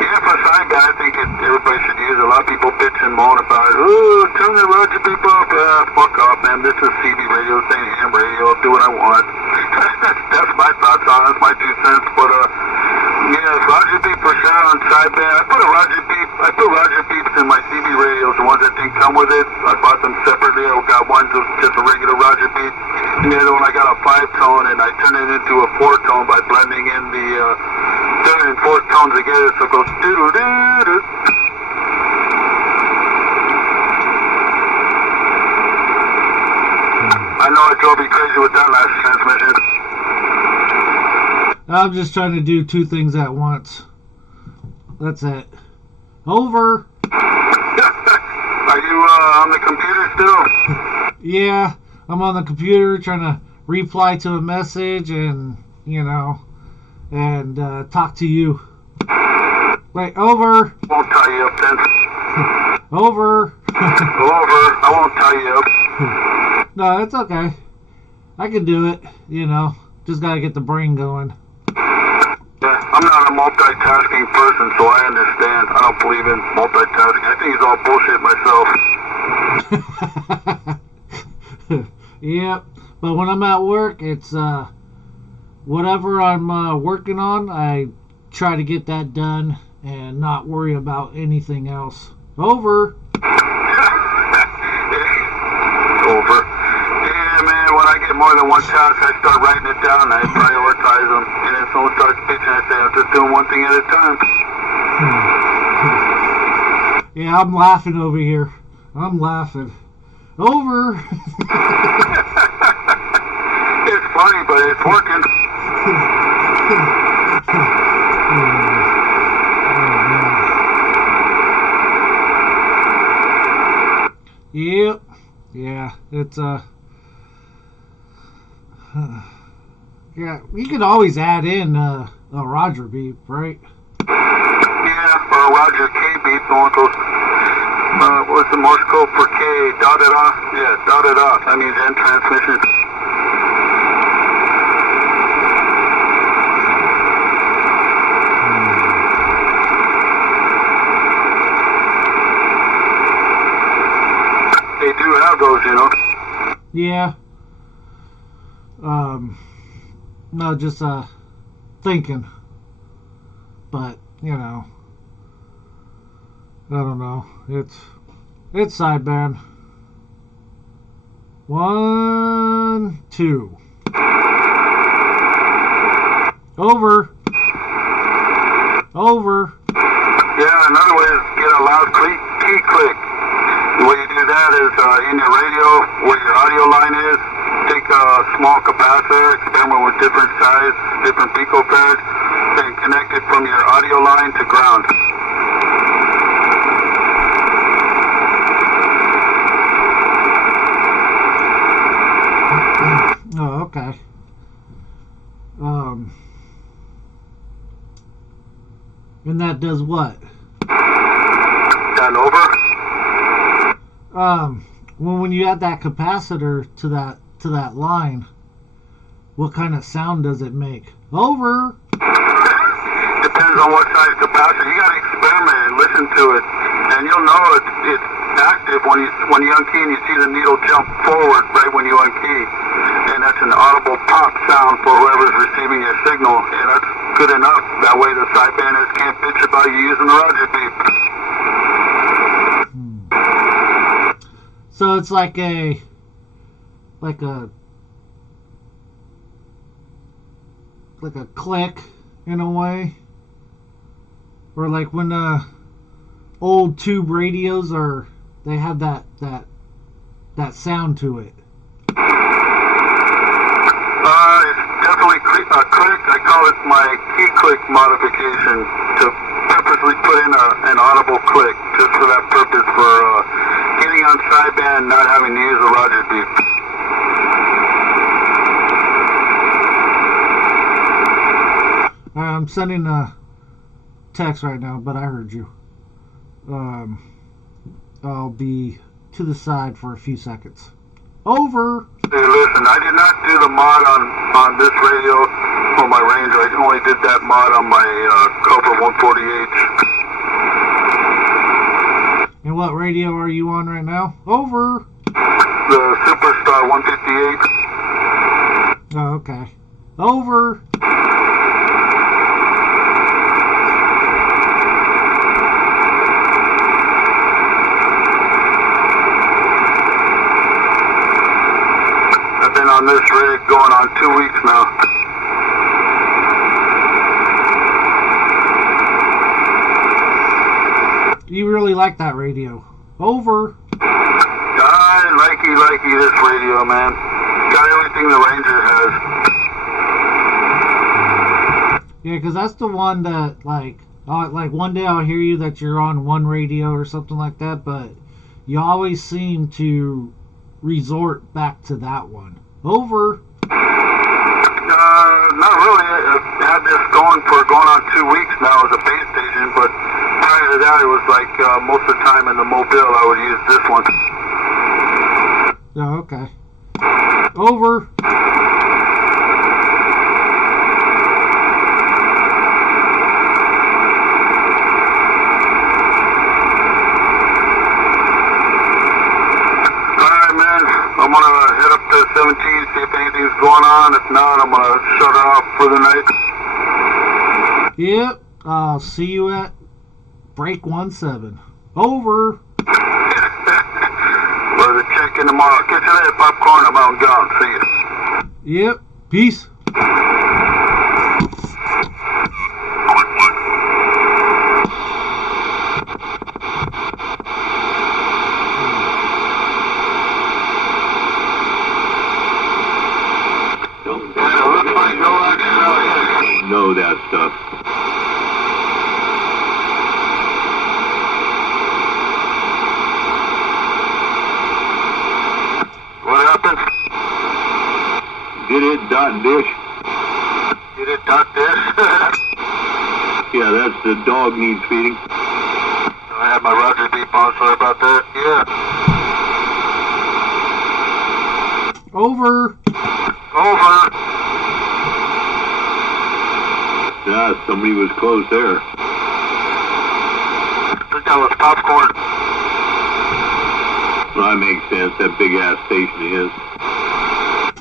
Yeah, for side guy, I think everybody should use it. A lot of people bitch and moan about it. Ooh, turn the Roger beep up. Fuck off, man. This is CB radio, same ham radio. I'll do what I want. That's my thoughts on it. That's my 2 cents. But, yeah, Roger beep for sure on sideband. I put Roger beeps in my CB radios, the ones that didn't come with it. I bought them separately. I got one just a regular Roger beep. And the other one I got a 5-tone, and I turned it into a 4-tone by blending in the 3rd and 4th tones together, so it goes doo-doo-doo-doo. I know I drove you crazy with that last transmission. I'm just trying to do 2 things at once. That's it. Over. Are you on the computer still? Yeah, I'm on the computer trying to reply to a message and, and talk to you. Wait, over. Won't tie you up then. Over. Over. I won't tie you up. No, it's okay. I can do it, Just gotta get the brain going. Yeah, I'm not a multitasking person, so I understand. I don't believe in multitasking. I think it's all bullshit myself. Yep, but when I'm at work, it's whatever I'm working on, I try to get that done and not worry about anything else. Over. Over. Yeah, man, when I get more than one task, I start writing it down and I prioritize them. And if someone starts bitching, I say, I'm just doing one thing at a time. Yeah, I'm laughing over here. I'm laughing. Over. It's funny, but it's working. Yep. Yeah, it's yeah, you could always add in a Roger beep, right? Yeah, or a Roger K beep. The one goes, what's the Morse code for K? Dotted off? Yeah, dotted off. That means end transmission. They do have those, Yeah. No, just thinking. But, I don't know. It's sideband. 1, 2. Over. Over. Yeah, another way is get a loud key click. The way you do that is in your radio, where your audio line is, take a small capacitor, experiment with different size, different picofarads, and connect it from your audio line to ground. Oh, okay. And that does what? And over? When you add that capacitor to that line, what kind of sound does it make? Over. Depends on what size capacitor. You gotta experiment and listen to it, and you'll know it's active when you unkey and you see the needle jump forward right when you unkey, and that's an audible pop sound for whoever's receiving your signal, and that's good enough. That way the sidebanders can't bitch about you using the Roger beep. So it's like a click in a way, or like when old tube radios they have that sound to it. It's definitely a click. I call it my key click modification to purposely put in an audible click just for that purpose, for getting on sideband, not having to use a Roger beep. I'm sending a text right now, but I heard you. I'll be to the side for a few seconds. Over. Hey, listen, I did not do the mod on this radio for my Ranger. I only did that mod on my Cobra 148. And what radio are you on right now? Over. The Superstar 158. Oh, okay. Over. I've been on this rig going on 2 weeks now. You really like that radio. Over. I likey this radio, man. Got everything the Ranger has. Yeah, because that's the one that, like one day I'll hear you that you're on one radio or something like that, but you always seem to resort back to that one. Over. Not really. I've had this going on 2 weeks now as a base station, but prior to that, it was like most of the time in the Mobile, I would use this one. Oh, okay. Over. Alright, man. I'm going to head up to 17, see if anything's going on. If not, I'm going to shut her off for the night. Yep. I'll see you at break 17. Over. We're the check in tomorrow. Catch you later, Popcorn. I'm out and gone. See you. Yep. Peace. Know that stuff. What happened? Did it dot dish? Did it dot this? Yeah, that's the dog needs feeding. I had my Roger beep on. Sorry about that. Yeah. Over. Over. Yeah, somebody was close there. I think that was Popcorn. Well, that makes sense. That big ass station is.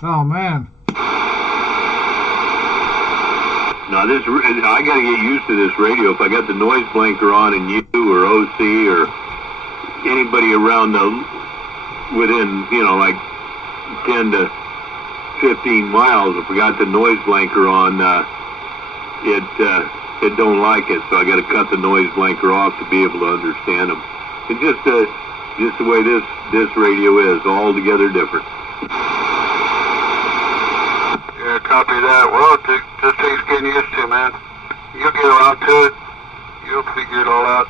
Oh, man. Now this, I gotta get used to this radio. If I got the noise blanker on and you or OC or anybody around within, like 10 to 15 miles, if we got the noise blanker on, it don't like it. So I gotta cut the noise blanker off to be able to understand them. It's just the way this radio is, altogether different. Yeah, copy that. Well, it just takes getting used to, man. You'll get around to it. You'll figure it all out.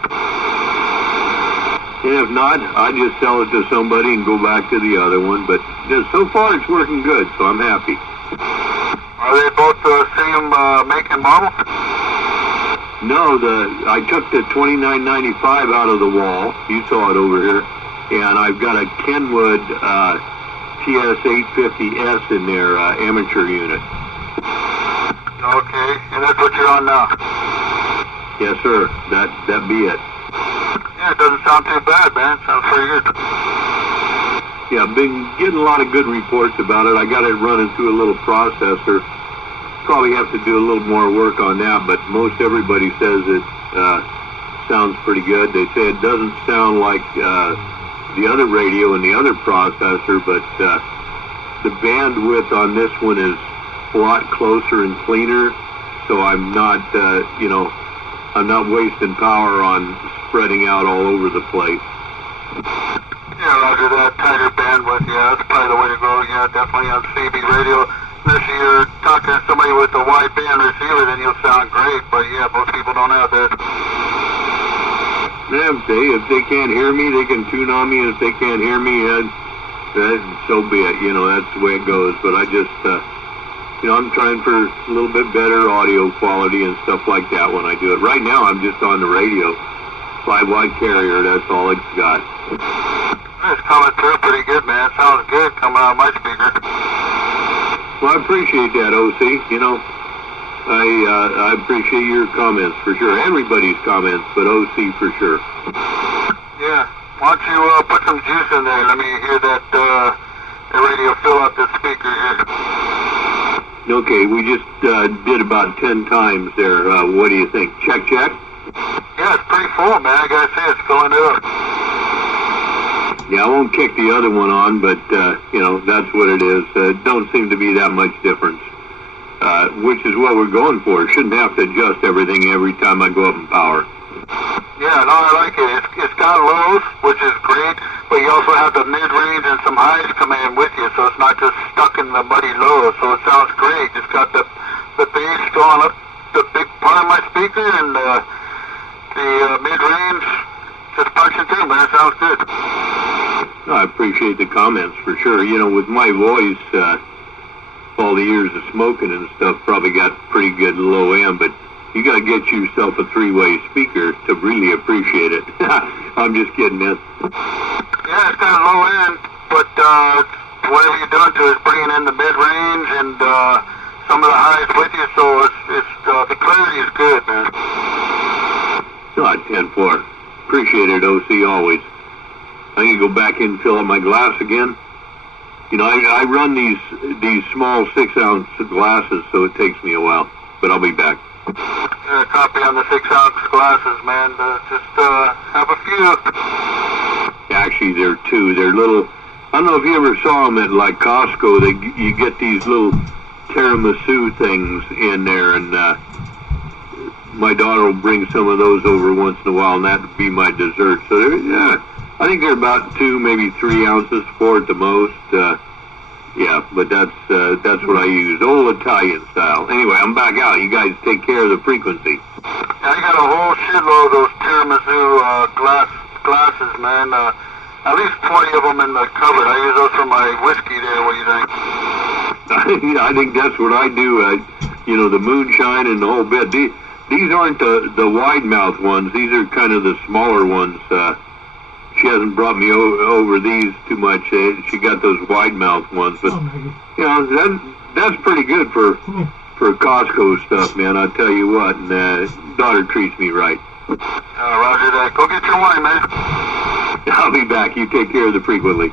And if not, I just sell it to somebody and go back to the other one. But so far, it's working good, so I'm happy. Are they both the same make and model? No, I took the 2995 out of the wall. You saw it over here. And I've got a Kenwood TS850S in their amateur unit. Okay, and that's what you're on now? Yes, sir. That be it. Yeah, it doesn't sound too bad, man. Sounds pretty good. Yeah, I've been getting a lot of good reports about it. I got it running through a little processor. Probably have to do a little more work on that, but most everybody says it sounds pretty good. They say it doesn't sound like the other radio and the other processor, but the bandwidth on this one is a lot closer and cleaner, so I'm not, I'm not wasting power on spreading out all over the place. Yeah, roger that. Tighter bandwidth, yeah, that's probably the way to go. Yeah, definitely on CB radio. Unless you're talking to somebody with a wide band receiver, then you'll sound great, but yeah, most people don't have that. Yeah, if they can't hear me, they can tune on me, and if they can't hear me, so be it. That's the way it goes. But I just, I'm trying for a little bit better audio quality and stuff like that when I do it. Right now, I'm just on the radio. 5-wide carrier, that's all it's got. It's coming through pretty good, man. Sounds good coming out of my speaker. Well, I appreciate that, OC. I appreciate your comments for sure. Everybody's comments, but OC for sure. Yeah. Why don't you put some juice in there? Let me hear that the radio fill out the speaker here. Okay, we just did about 10 times there. What do you think? Check, check? Yeah, it's pretty full, man. I gotta say, it's filling it up. Yeah, I won't kick the other one on, but, that's what it is. Don't seem to be that much difference, which is what we're going for. Shouldn't have to adjust everything every time I go up in power. Yeah, no, I like it. It's got lows, which is great, but you also have the mid-range and some highs coming in with you, so it's not just stuck in the muddy lows, so it sounds great. It's got the bass going up the big part of my speaker, and the mid-range just punching through, man. It sounds good. I appreciate the comments for sure. With my voice, all the years of smoking and stuff probably got pretty good low end, but you got to get yourself a three-way speaker to really appreciate it. I'm just kidding, man. Yeah, it's kind of low end, but whatever you're doing to it is bringing in the mid-range and some of the highs with you, so it's the clarity is good, man. No, 10-4. Appreciate it, OC, always. I can go back in and fill up my glass again. I run these small 6-ounce glasses, so it takes me a while, but I'll be back. Copy on the 6-ounce glasses, man. Just have a few. Actually, they're two. They're little. I don't know if you ever saw them at like Costco. You get these little tiramisu things in there, and my daughter will bring some of those over once in a while, and that would be my dessert. So I think they're about 2, maybe 3 ounces, 4 at the most. Yeah, but that's what I use, old Italian style. Anyway, I'm back out. You guys take care of the frequency. I got a whole shitload of those tiramisu glasses, man. At least 20 of them in the cupboard. I use those for my whiskey there. What do you think? I think that's what I do. The moonshine and the whole bit. These aren't the wide mouth ones. These are kind of the smaller ones. She hasn't brought me over these too much. She got those wide mouth ones, but that's pretty good for Costco stuff, man. I'll tell you what. And daughter treats me right. Roger that. Go get your wine, man. I'll be back. You take care of the frequently.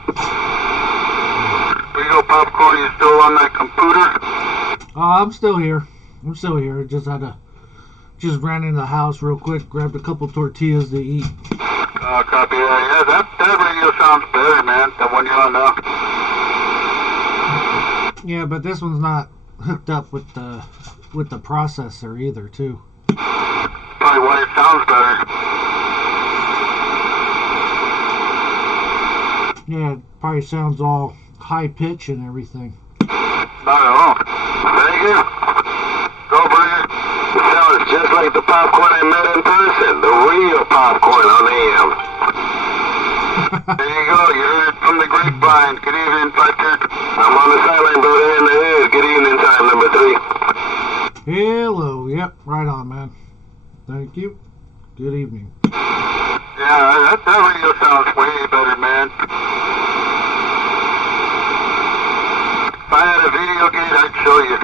Where you go, Popcorn? You still on that computer? I'm still here. Just ran into the house real quick, grabbed a couple tortillas to eat. Copy that. Yeah, that radio sounds better, man, than when you're on now. Yeah, but this one's not hooked up with the processor either, too. Probably why it sounds better. Yeah, it probably sounds all high pitch and everything. Not at all. Thank you. Go, Burger. It sounds just like the popcorn I met in person, the real popcorn on AM. There you go. You heard it from the grapevine. Good evening, Fletcher. I'm on the sideline, brother, in the hood. Good evening time, number 3. Hello. Yep, right on, man. Thank you. Good evening. Yeah, that radio sounds way better, man. If I had a video gate, I'd show you.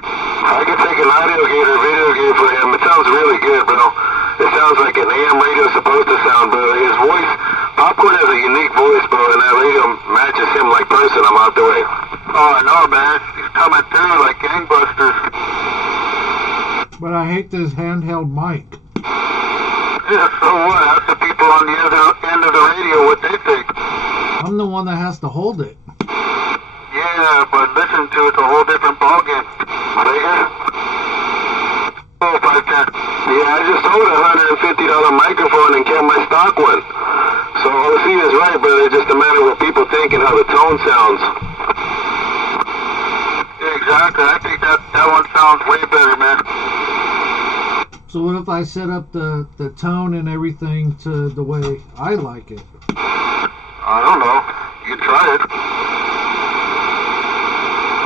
I could take an audio gate or video gate for him. It sounds really good, bro. It sounds like an AM radio is supposed to sound, bro. His voice, Popcorn has a unique voice, bro, and that radio matches him like person. I'm out the way. Oh, no, man. He's coming through like gangbusters. But I hate this handheld mic. Yeah, so what? Ask the people on the other end of the radio what they think. I'm the one that has to hold it. Yeah, but listen to it's a whole different ballgame. Bigger? Oh, 510. Yeah, I just sold a $150 microphone and kept my stock one. So OC is right, brother. It's just a matter of what people think and how the tone sounds. Yeah, exactly. I think that one sounds way better, man. So what if I set up the tone and everything to the way I like it? I don't know. You can try it.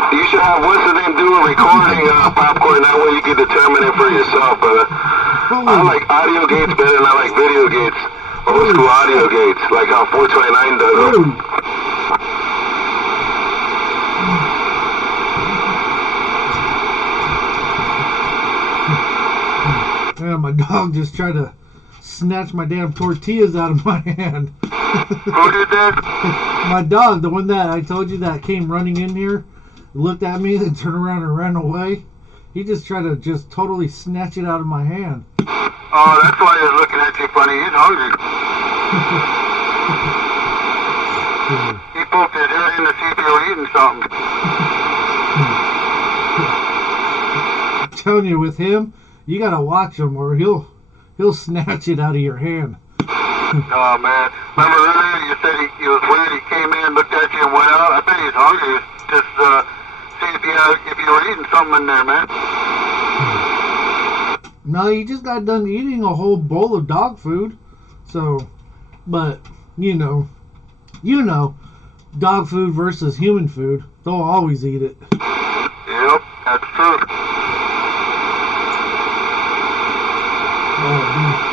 You should have what's the name do a recording Popcorn. That way you can determine it for yourself, brother. I like audio gates better than I like video gates. Old school audio gates, like how 429 does them. And my dog just tried to snatch my damn tortillas out of my hand. Who did that? My dog, the one that I told you that came running in here, looked at me, then turned around and ran away. He just tried to just totally snatch it out of my hand. Oh, that's why he's looking at you funny. He's hungry. He poked his head in to see if you were eating something. I'm telling you, with him, you gotta watch him or he'll snatch it out of your hand. Oh, man. Remember earlier you said he was weird. He came in, looked at you, and went out? I bet he's hungry. Just see if you were eating something in there, man. No, he just got done eating a whole bowl of dog food. So, but, you know, dog food versus human food, they'll always eat it. Yep, that's true. Oh, man.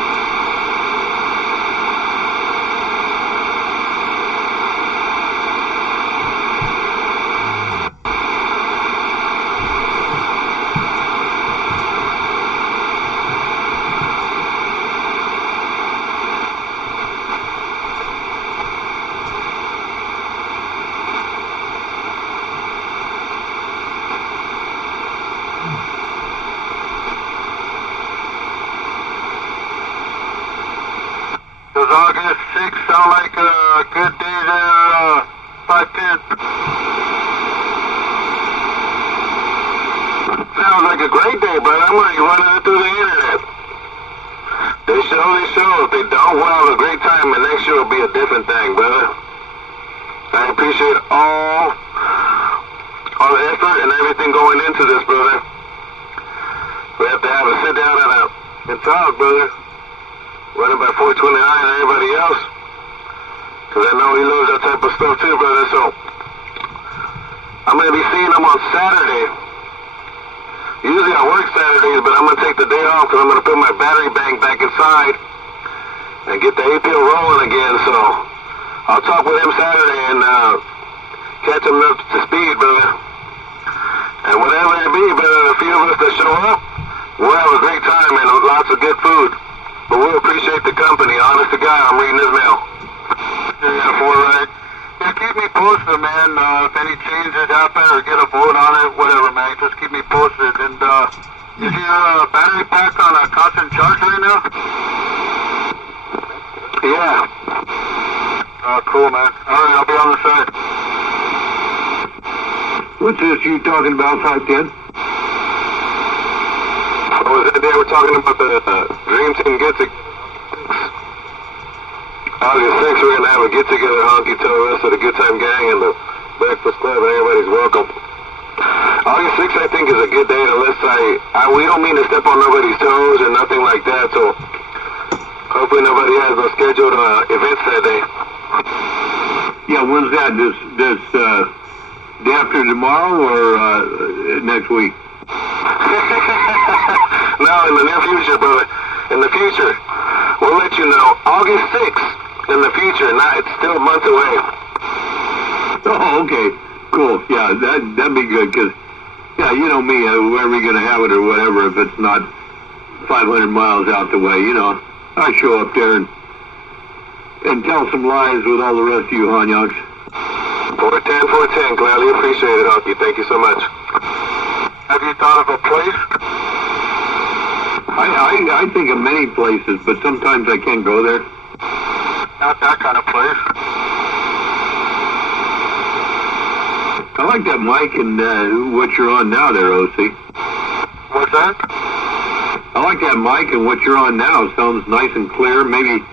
Does August 6th sound like a good day there, 510? Sounds like a great day, but I'm already running it through the internet. They show. If they don't, we'll have a great time, and next year will be a different thing, brother. I appreciate all the effort and everything going into this, brother. We have to have a sit down and talk, brother. Running by 429 and everybody else. Because I know he loves that type of stuff too, brother. So I'm going to be seeing him on Saturday. Usually I work Saturdays, but I'm going to take the day off because I'm going to put my battery bank back inside and get the APO rolling again. So I'll talk with him Saturday and catch him up to speed, brother. And whatever it be, brother, the few of us that show up, we'll have a great time and lots of good food. But we'll appreciate the company. Honest to God, I'm reading his mail. Yeah, right. Yeah, keep me posted, man. If any changes happen or get a vote on it, whatever, man. Just keep me posted. And is your battery pack on a constant charge right now? Yeah. Cool, man. All right, I'll be on the side. What's this you talking about, 510? Oh, that day we're talking about the Dream Team get-together. August 6th, we're going to have a get-together, honky, to the rest of the Good Time Gang and the Breakfast Club, and everybody's welcome. August 6th, I think, is a good day, unless we don't mean to step on nobody's toes or nothing like that, so hopefully nobody has no scheduled events that day. Yeah, when's that? This day after tomorrow or next week? No, in the near future, brother. In the future. We'll let you know. August 6th in the future. It's still months away. Oh, okay. Cool. Yeah, that'd be good, because, yeah, you know me, where are we going to have it or whatever, if it's not 500 miles out the way, you know. I show up there and tell some lies with all the rest of you, Hanyaks. 410, gladly appreciate it, Honky. Thank you so much. Have you thought of a place? I think of many places, but sometimes I can't go there. Not that kind of place. I like that mic and what you're on now there, OC. What's that? I like that mic and what you're on now. Sounds nice and clear. Maybe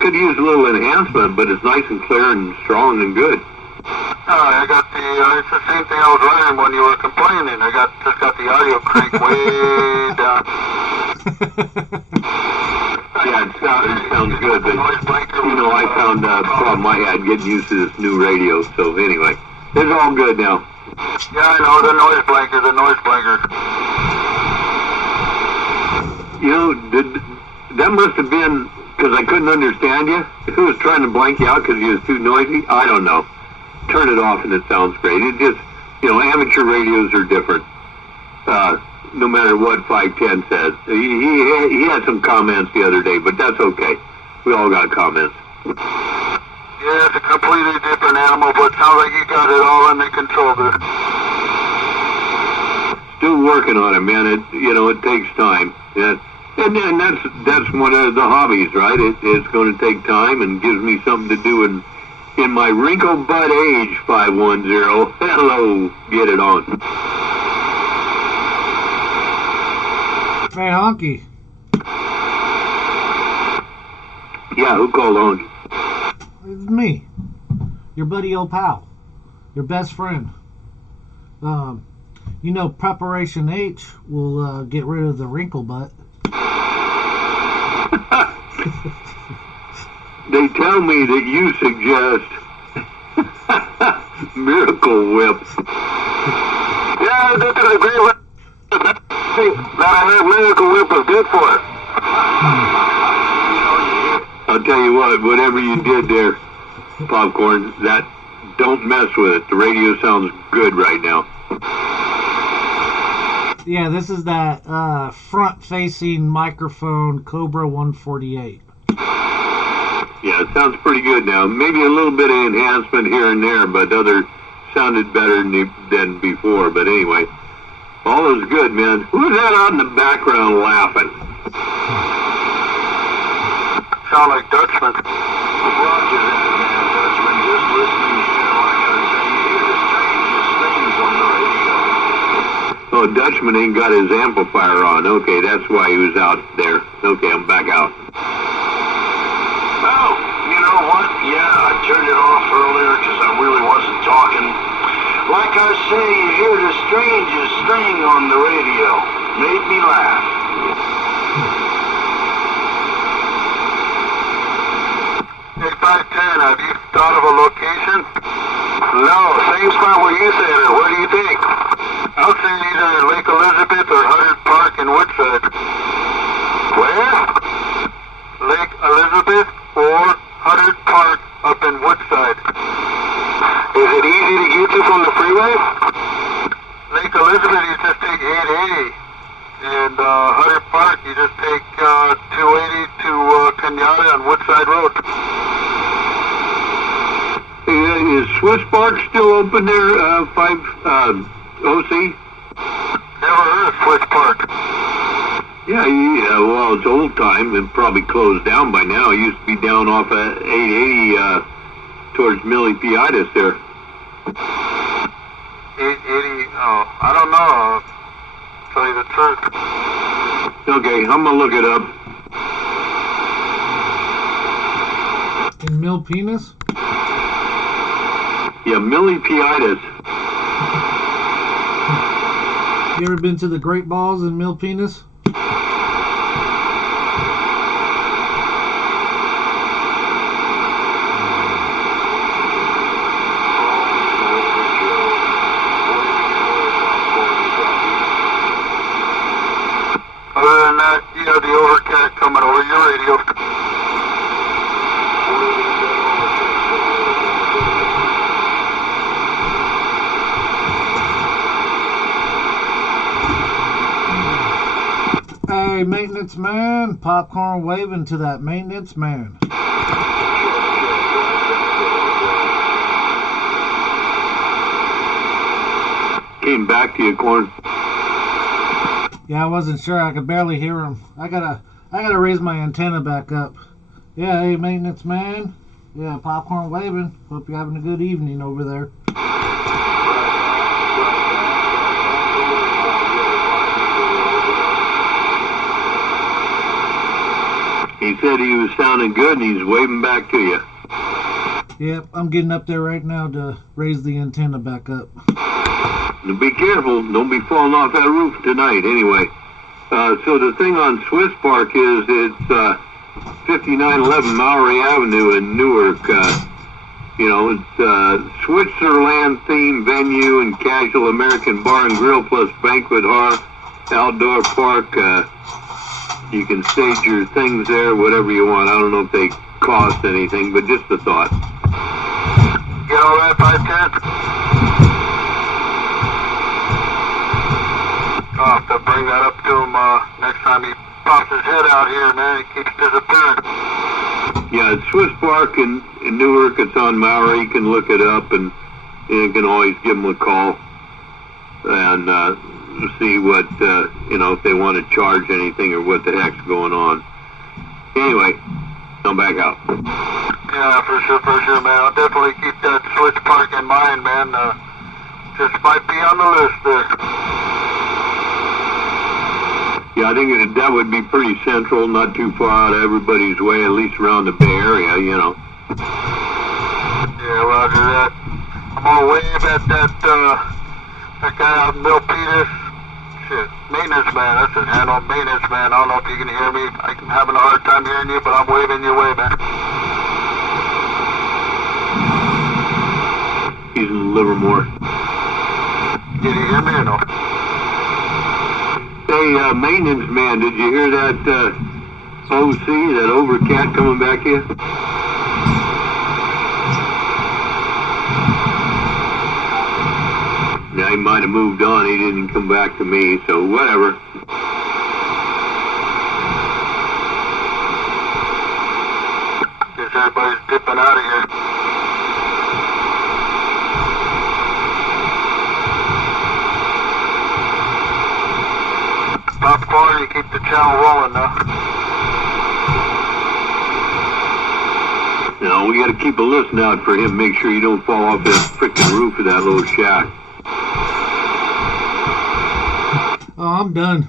could use a little enhancement, but it's nice and clear and strong and good. I got it's the same thing I was running when you were complaining. I just got the audio crank way down. Yeah, it sounds good, but, you know, I found a problem I had getting used to this new radio, so anyway, it's all good now. Yeah, I know, the noise blanker. You know, that must have been because I couldn't understand you. Who was trying to blank you out because you was too noisy? I don't know. Turn it off and it sounds great. It just, you know, amateur radios are different. no matter what 510 says. He had some comments the other day, but that's okay. We all got comments. Yeah, it's a completely different animal, but sounds like you got it all under control there. Still working on it, man. It takes time. Yeah. And that's one of the hobbies, right? It's going to take time and gives me something to do in my wrinkle butt age. 510. Hello, get it on. Hey, Honky. Yeah, who called Honky? It's me, your buddy old pal, your best friend. Preparation H will get rid of the wrinkle butt. They tell me that you suggest Miracle Whip. Yeah, this is a great one. That I heard Miracle Whip was good for it. I'll tell you what, whatever you did there, Popcorn, don't mess with it. The radio sounds good right now. Yeah, this is that front-facing microphone Cobra 148. Yeah, it sounds pretty good now. Maybe a little bit of enhancement here and there, but other sounded better than before. But anyway, all is good, man. Who's that out in the background laughing? Sound like Dutchman. Roger that, man, Dutchman. Just listening here, like I was saying, you hear the strangest things on the radio. Oh, Dutchman ain't got his amplifier on. Okay, that's why he was out there. Okay, I'm back out. Oh, you know what? Yeah, I turned it off earlier because I really wasn't talking. Like I say, you hear the strangest thing on the radio. Made me laugh. Hey, 510, have you thought of a location? No, same spot where you said it. Where do you think? I was saying either Lake Elizabeth or Huddard Park in Woodside. Where? Lake Elizabeth or Huddard Park up in Woodside. Is it easy to get to from the freeway? Lake Elizabeth, you just take 880. And Huddard Park, you just take 280 to Kenyatta on Woodside Road. Is Swiss Park still open there, OC? Never heard of Swiss Park. Yeah, well, it's old time and probably closed down by now. It used to be down off at 880 towards Millie-Piatis there. 880, oh, I don't know. I'll tell you the truth. Okay, I'm going to look it up. In Milpitas? Yeah, Millie-Piatis. You ever been to the Great Balls in Milpitas? Other than that, you have the overcat coming over your radio. Hey, maintenance man, Popcorn waving to that maintenance man. Came back to you, Corn. Yeah, I wasn't sure. I could barely hear him. I gotta raise my antenna back up. Yeah, hey, maintenance man. Yeah, Popcorn waving. Hope you're having a good evening over there. He said he was sounding good and he's waving back to you. Yep, I'm getting up there right now to raise the antenna back up. Now be careful. Don't be falling off that roof tonight anyway. So the thing on Swiss Park is it's 5911 Maury Avenue in Newark. It's Switzerland themed venue and casual American bar and grill plus banquet hall, outdoor park. You can stage your things there, whatever you want. I don't know if they cost anything, but just a thought. Get all that, 510? Oh, to bring that up to him next time he pops his head out here, man. He keeps disappearing. Yeah, it's Swiss Park in Newark. It's on Maury. You can look it up, and you can always give them a call and see what, if they want to charge anything or what the heck's going on. Anyway, I'm back out. Yeah, for sure, man. I'll definitely keep that Swiss Park in mind, man. Just might be on the list there. Yeah, I think that would be pretty central, not too far out of everybody's way, at least around the Bay Area, Yeah, roger that. I'm gonna wave at that guy out in Milpitas. Shit, maintenance man, that's his handle, maintenance man. I don't know if you can hear me. I'm having a hard time hearing you, but I'm waving your way, man. He's in Livermore. Did you hear me or no? Hey, maintenance man, did you hear that OC, that Overcat coming back here? Yeah, he might have moved on. He didn't come back to me, so whatever. Guess everybody's dipping out of here. Popcorn, you keep the channel rolling now. No, we got to keep a listen out for him. Make sure you don't fall off that frickin' roof of that little shack. Oh, I'm done.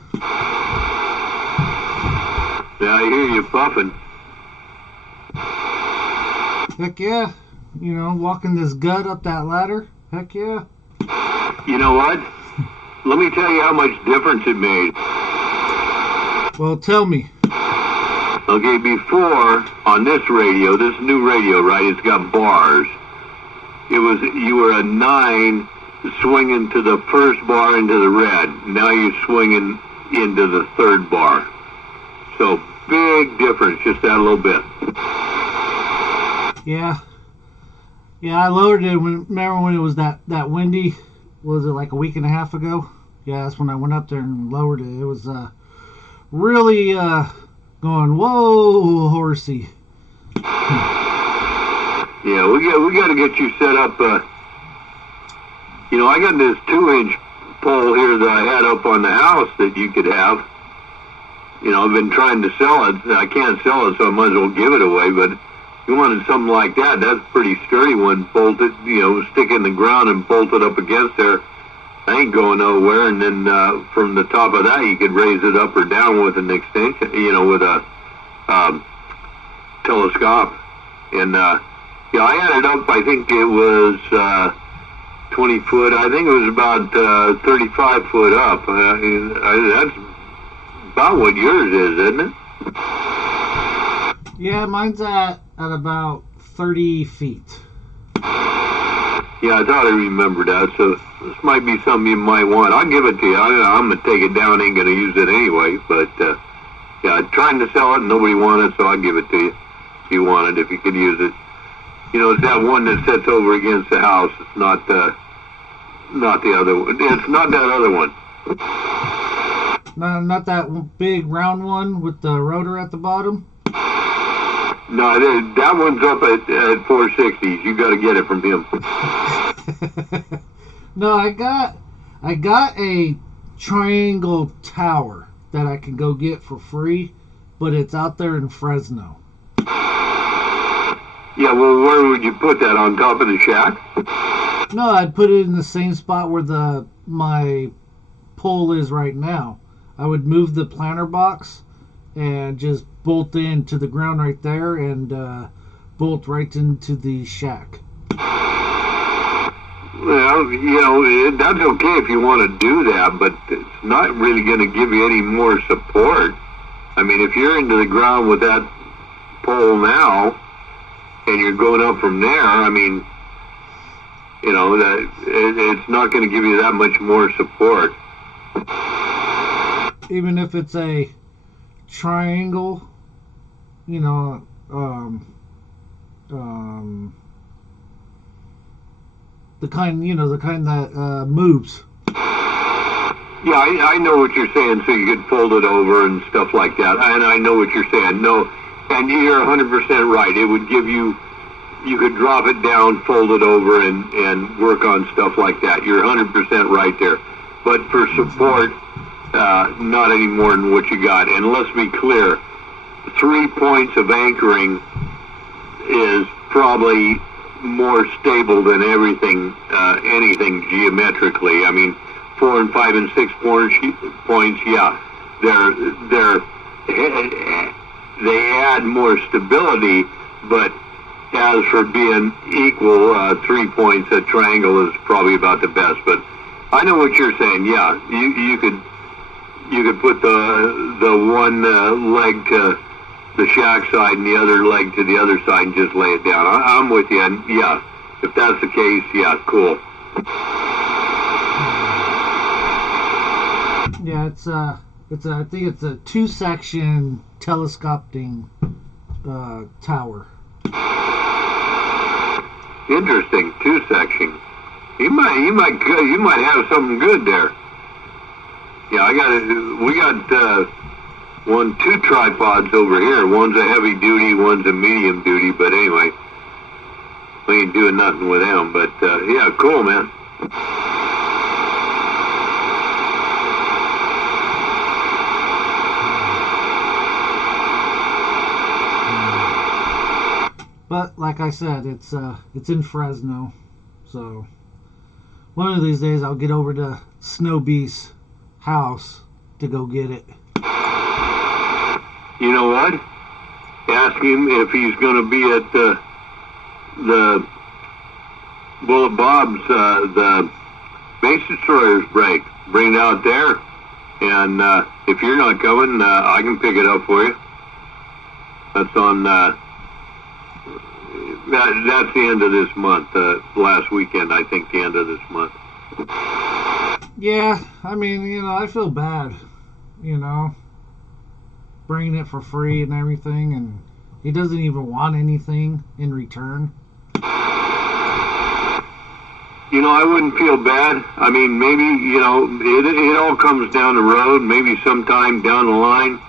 Yeah, I hear you puffing. Heck yeah. Walking this gut up that ladder. Heck yeah. You know what? Let me tell you how much difference it made. Well, tell me. Okay, before, on this radio, this new radio, right, it's got bars. You were a 9 swinging to the first bar into the red. Now you're swinging into the third bar. So, big difference, just that little bit. Yeah. Yeah, I lowered it. Remember when it was that windy? Was it like a week and a half ago? Yeah, that's when I went up there and lowered it. It was really going, whoa, horsey. Yeah, we got to get you set up. I got this 2-inch pole here that I had up on the house that you could have. I've been trying to sell it. I can't sell it, so I might as well give it away. But if you wanted something like that, that's a pretty sturdy one. Bolted, stick in the ground and bolt it up against there. I ain't going nowhere. And then from the top of that, you could raise it up or down with an extension, with a telescope. And I had it up. I think it was 20 foot. I think it was about 35 foot up. That's about what yours is, isn't it? Yeah, mine's at about 30 feet. Yeah, I thought I remembered that, so this might be something you might want. I'll give it to you. I'm going to take it down, ain't going to use it anyway, but I'm trying to sell it and nobody wanted it, so I'll give it to you if you want it, if you could use it. It's that one that sits over against the house. It's not the other one. It's not that other one. Not that big round one with the rotor at the bottom? No, that one's up at 460s. You got to get it from him. No, I got a triangle tower that I can go get for free, but it's out there in Fresno. Yeah, well, where would you put that, on top of the shack? No, I'd put it in the same spot where my pole is right now. I would move the planter box and just bolt into the ground right there and bolt right into the shack. Well, that's okay if you want to do that, but it's not really going to give you any more support. I mean, if you're into the ground with that pole now, and you're going up from there, I mean, that it's not going to give you that much more support. Even if it's a triangle, the kind that moves. Yeah, I know what you're saying, so you could fold it over and stuff like that. And I know what you're saying. No, and you're 100% right. It would give you could drop it down, fold it over, and work on stuff like that. You're 100% right there. But for support, not any more than what you got. And let's be clear, 3 points of anchoring is probably more stable than anything geometrically. I mean, 4 and 5 and 6 points, yeah, they add more stability, but as for being equal, 3 points, a triangle is probably about the best. But I know what you're saying. Yeah, you could put the one leg to the shack side and the other leg to the other side and just lay it down. I'm with you. And yeah, if that's the case, yeah, cool. Yeah, I think it's a 2-section telescoping tower. Interesting, 2-section. You might have something good there. Yeah, we got 2 tripods over here. One's a heavy duty, one's a medium duty. But anyway, we ain't doing nothing with them. But yeah, cool, man. But like I said, it's in Fresno, so one of these days I'll get over to Snow Beast's house to go get it. You know what? Ask him if he's going to be at the Bullet Bob's, the Base Destroyers break. Bring it out there, and if you're not coming, I can pick it up for you. That's on. That's the end of this month. Last weekend, I think, the end of this month. Yeah, I mean, I feel bad, bringing it for free and everything, and he doesn't even want anything in return. I wouldn't feel bad. I mean, maybe, it all comes down the road. Maybe sometime down the line,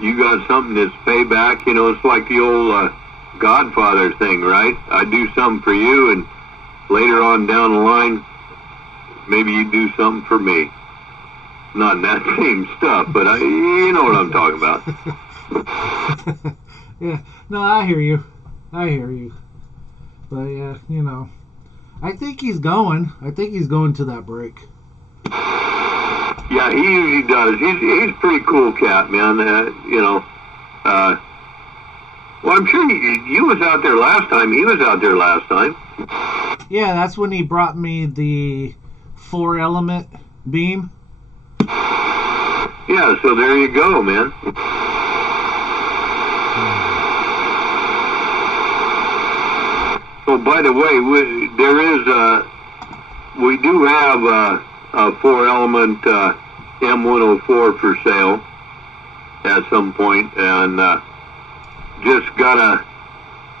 you got something that's payback. It's like the old Godfather thing, right? I do something for you, and later on down the line, maybe you do something for me. Not in that same stuff, but you know what I'm talking about. Yeah, no, I hear you. But yeah, I think he's going. I think he's going to that break. Yeah, he usually does. He's a pretty cool cat, man. Well, I'm sure you was out there last time. He was out there last time. Yeah, that's when he brought me the 4-element beam. Yeah, so there you go, man. Oh, by the way, we do have a 4-element M104 for sale at some point, and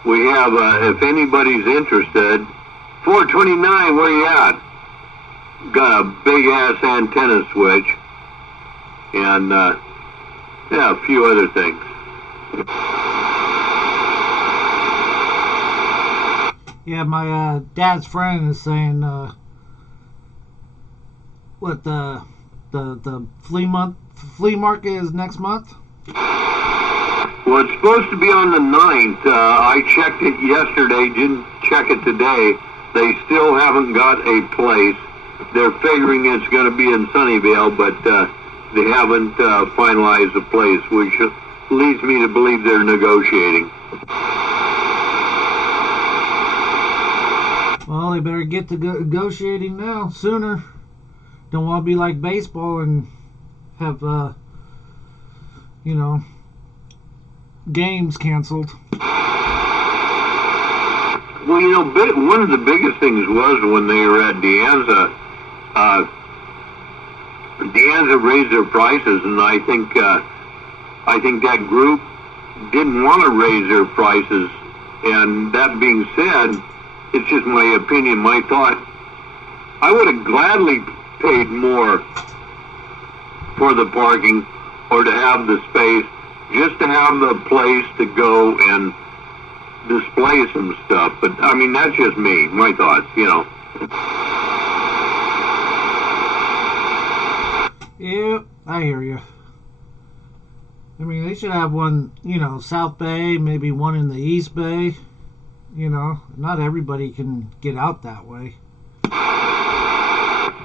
we have, if anybody's interested, 429, where you at? Got a big ass antenna switch, and yeah, a few other things. Yeah, my dad's friend is saying what the flea market is next month. Well, it's supposed to be on the 9th. I checked it yesterday, didn't check it today. They still haven't got a place. They're figuring it's going to be in Sunnyvale, but they haven't finalized a place, which leads me to believe they're negotiating. Well, they better get to negotiating now, sooner. Don't want to be like baseball and have, games canceled. Well, one of the biggest things was when they were at De Anza. De Anza raised their prices, and I think that group didn't want to raise their prices. And that being said, it's just my opinion, my thought. I would have gladly paid more for the parking or to have the space, just to have the place to go and display some stuff. But I mean, that's just me, my thoughts, you know. Yeah, I hear you. I mean, they should have one, you know, South Bay, maybe one in the East Bay. You know, not everybody can get out that way.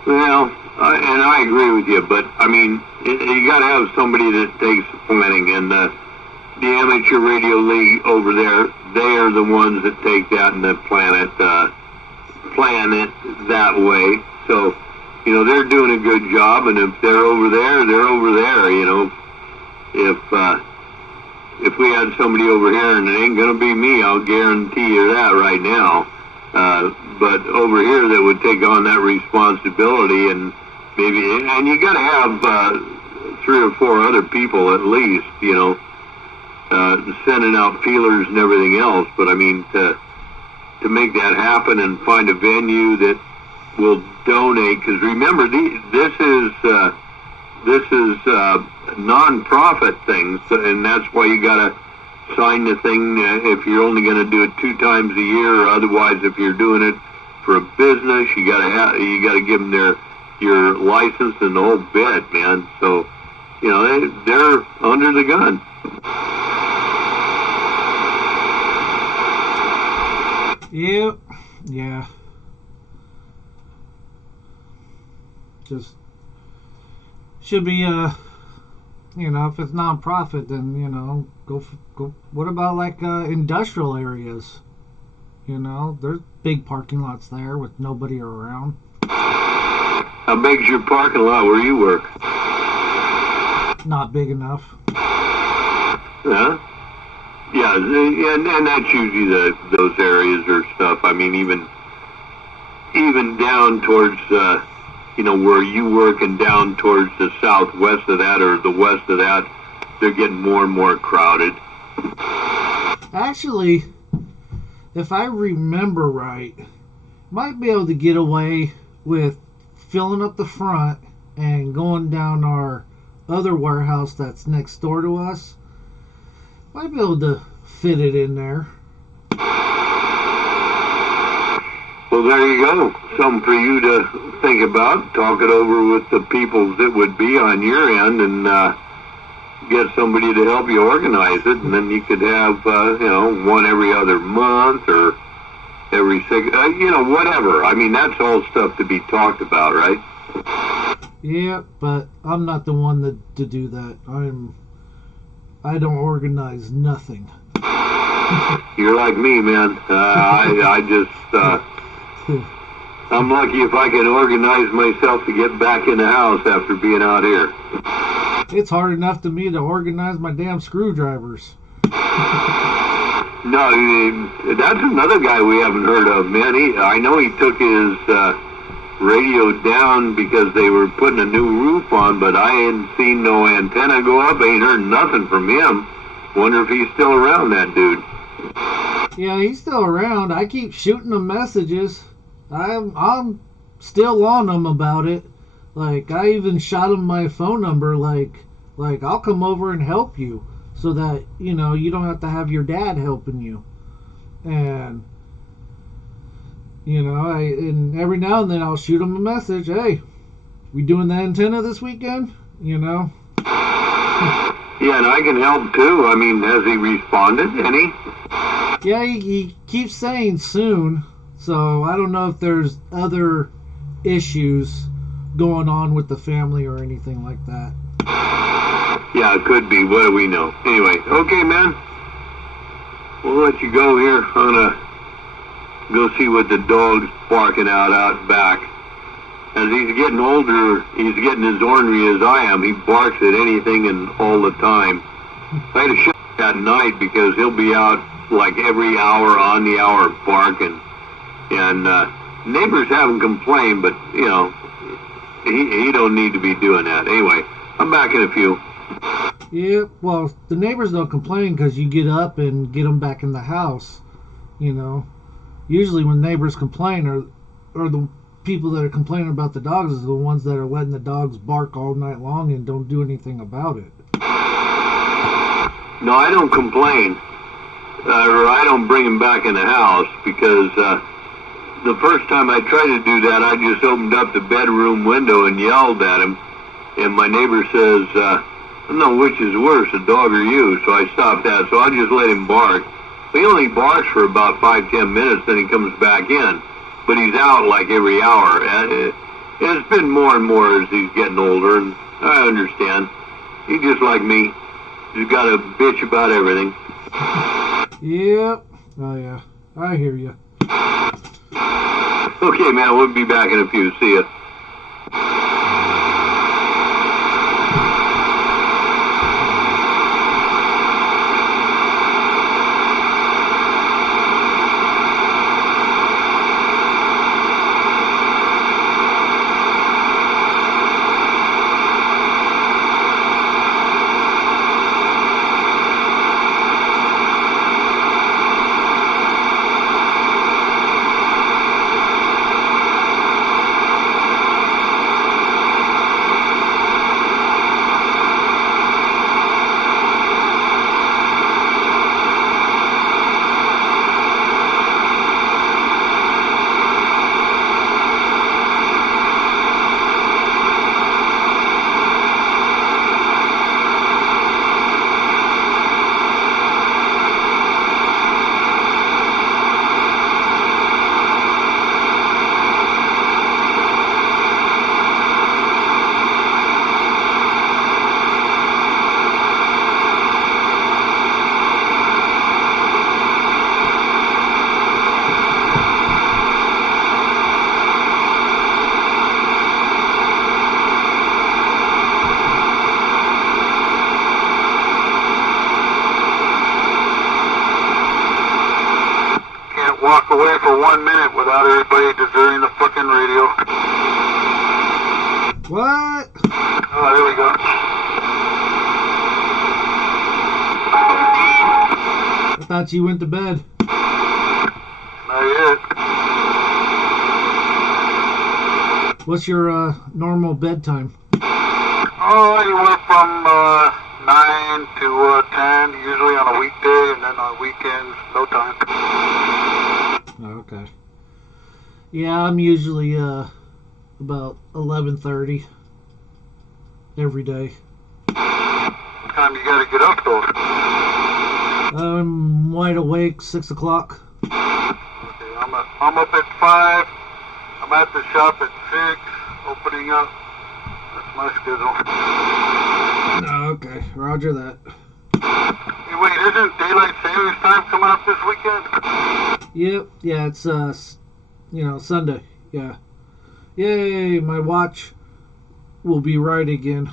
Well, and I agree with you, but I mean, you got to have somebody that takes the planning, and the Amateur Radio League over there, they are the ones that take that and then plan it that way. So, you know, they're doing a good job, and if they're over there, they're over there. You know, if we had somebody over here, and it ain't gonna be me, I'll guarantee you that right now. But over here that would take on that responsibility, and you got to have 3 or 4 other people at least, you know, sending out feelers and everything else. But I mean, to make that happen and find a venue that will donate, because remember, this is non-profit things, and that's why you got to sign the thing if you're only going to do it 2 times a year, or otherwise if you're doing it for a business, you got to give them your license and the whole bit, man. So, you know, they're under the gun. Yep. Yeah. Just should be you know, if it's non-profit, then, you know, go. What about like industrial areas? You know, there's big parking lots there with nobody around. How big's your parking lot where you work? Not big enough. Huh? Yeah, and that's usually those areas or stuff. I mean, even down towards you know, where you work, and down towards the southwest of that or the west of that, they're getting more and more crowded. Actually, if I remember right, might be able to get away with filling up the front and going down our other warehouse that's next door to us. Might be able to fit it in there. Well, there you go. Something for you to think about. Talk it over with the people that would be on your end, and get somebody to help you organize it. And then you could have, you know, one every other month or every 6, you know, whatever. I mean, that's all stuff to be talked about, right? Yeah, but I'm not the one to do that. I don't organize nothing. You're like me, man. I just, I'm lucky if I can organize myself to get back in the house after being out here. It's hard enough to me to organize my damn screwdrivers. No, that's another guy we haven't heard of, man. I know he took his radio down because they were putting a new roof on, but I ain't seen no antenna go up. I ain't heard nothing from him. Wonder if he's still around, that dude. Yeah, he's still around. I keep shooting him messages. I'm still on him about it. Like, I even shot him my phone number, like I'll come over and help you, so that, you know, you don't have to have your dad helping you. And, you know, and every now and then I'll shoot him a message. Hey, we doing the antenna this weekend? You know? Yeah, and I can help too. I mean, has he responded? Any? Yeah, he keeps saying soon. So I don't know if there's other issues going on with the family or anything like that. Yeah, it could be. What do we know? Anyway, okay, man. We'll let you go here. I'm gonna go see what the dog's barking out back. As he's getting older, he's getting as ornery as I am. He barks at anything and all the time. I had to shut at night because he'll be out like every hour, on the hour, barking. And neighbors haven't complained, but, you know, he don't need to be doing that. Anyway, I'm back in a few. Yeah, well, the neighbors don't complain because you get up and get them back in the house, you know. Usually when neighbors complain are the people that are complaining about the dogs is the ones that are letting the dogs bark all night long and don't do anything about it. No, I don't complain. Or I don't bring him back in the house because the first time I tried to do that, I just opened up the bedroom window and yelled at him. And my neighbor says, I don't know which is worse, a dog or you. So I stopped that. So I just let him bark. He only barks for about 5-10 minutes, then he comes back in. But he's out like every hour. It's been more and more as he's getting older, and I understand. He's just like me. He's got to bitch about everything. Yep. Oh, yeah. I hear you. Okay, man, we'll be back in a few. See ya. Walk away for 1 minute without everybody deserting the fucking radio. What? Oh, there we go. I thought you went to bed. Not yet. What's your normal bedtime? Oh, anywhere from 9 to 10, usually on a weekday, and then on weekends, no time. Okay. Yeah, I'm usually about 11:30 every day. What time you gotta get up though? I'm wide awake 6 o'clock. Okay, I'm up at 5. I'm at the shop at 6, opening up. That's my schedule. Okay, roger that. Hey, wait, isn't daylight savings time coming up this weekend? Yep, yeah, it's Sunday. Yeah. Yay, my watch will be right again.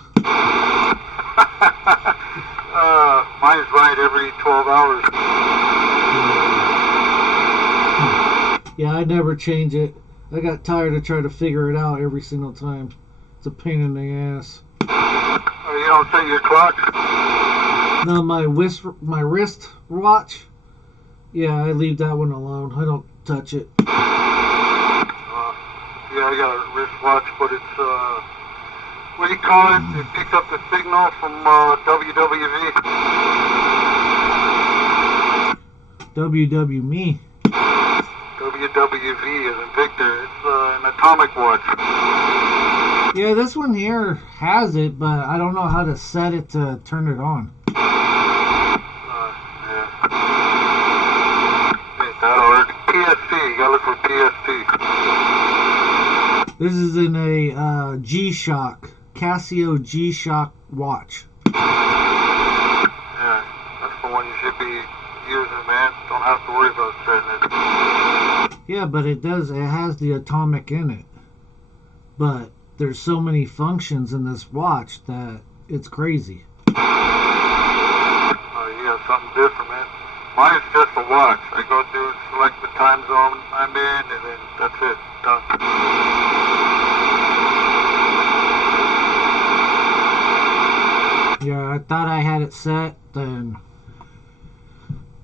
Mine's right every 12 hours. Yeah, I never change it. I got tired of trying to figure it out every single time. It's a pain in the ass. Oh, you don't set your clock? No, my wrist watch. Yeah, I leave that one alone. I don't touch it. Yeah, I got a wristwatch, but it's what do you call it? It picks up the signal from WWV. WWMe. WWV is in Victor. It's an atomic watch. Yeah, this one here has it, but I don't know how to set it to turn it on. Yeah. Ain't that hard. PSP. You gotta look for PSP. This is in a G-Shock, Casio G-Shock watch. Yeah, that's the one you should be using, man. Don't have to worry about setting it. Yeah, but it has the atomic in it. But there's so many functions in this watch that it's crazy. Oh, you got something different, man. Mine's just a watch. I go through, select the time zone I'm in, and then that's it. Done. Yeah, I thought I had it set, then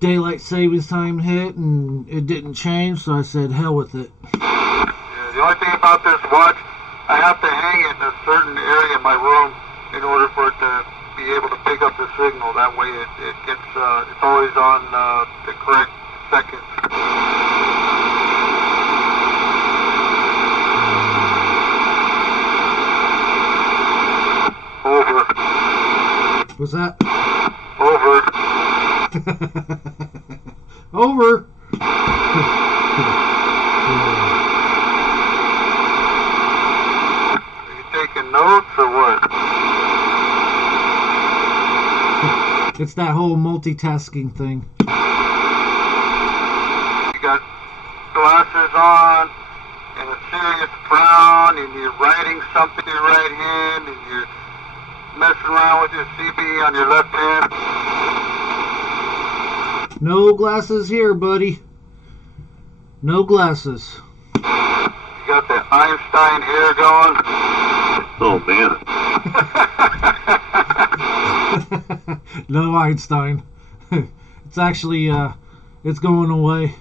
daylight savings time hit and it didn't change, so I said hell with it. Yeah, The only thing about this watch, I have to hang it in a certain area in my room in order for it to be able to pick up the signal. That way it gets, it's always on the correct seconds. Over. What's that? Over. Over. Are you taking notes or what? It's that whole multitasking thing. You got glasses on and a serious frown, and you're writing something in your right hand, and you're messing around with your CB on your left hand. No glasses here, buddy. No glasses. You got that Einstein hair going. Oh, man. No Einstein. It's actually, it's going away.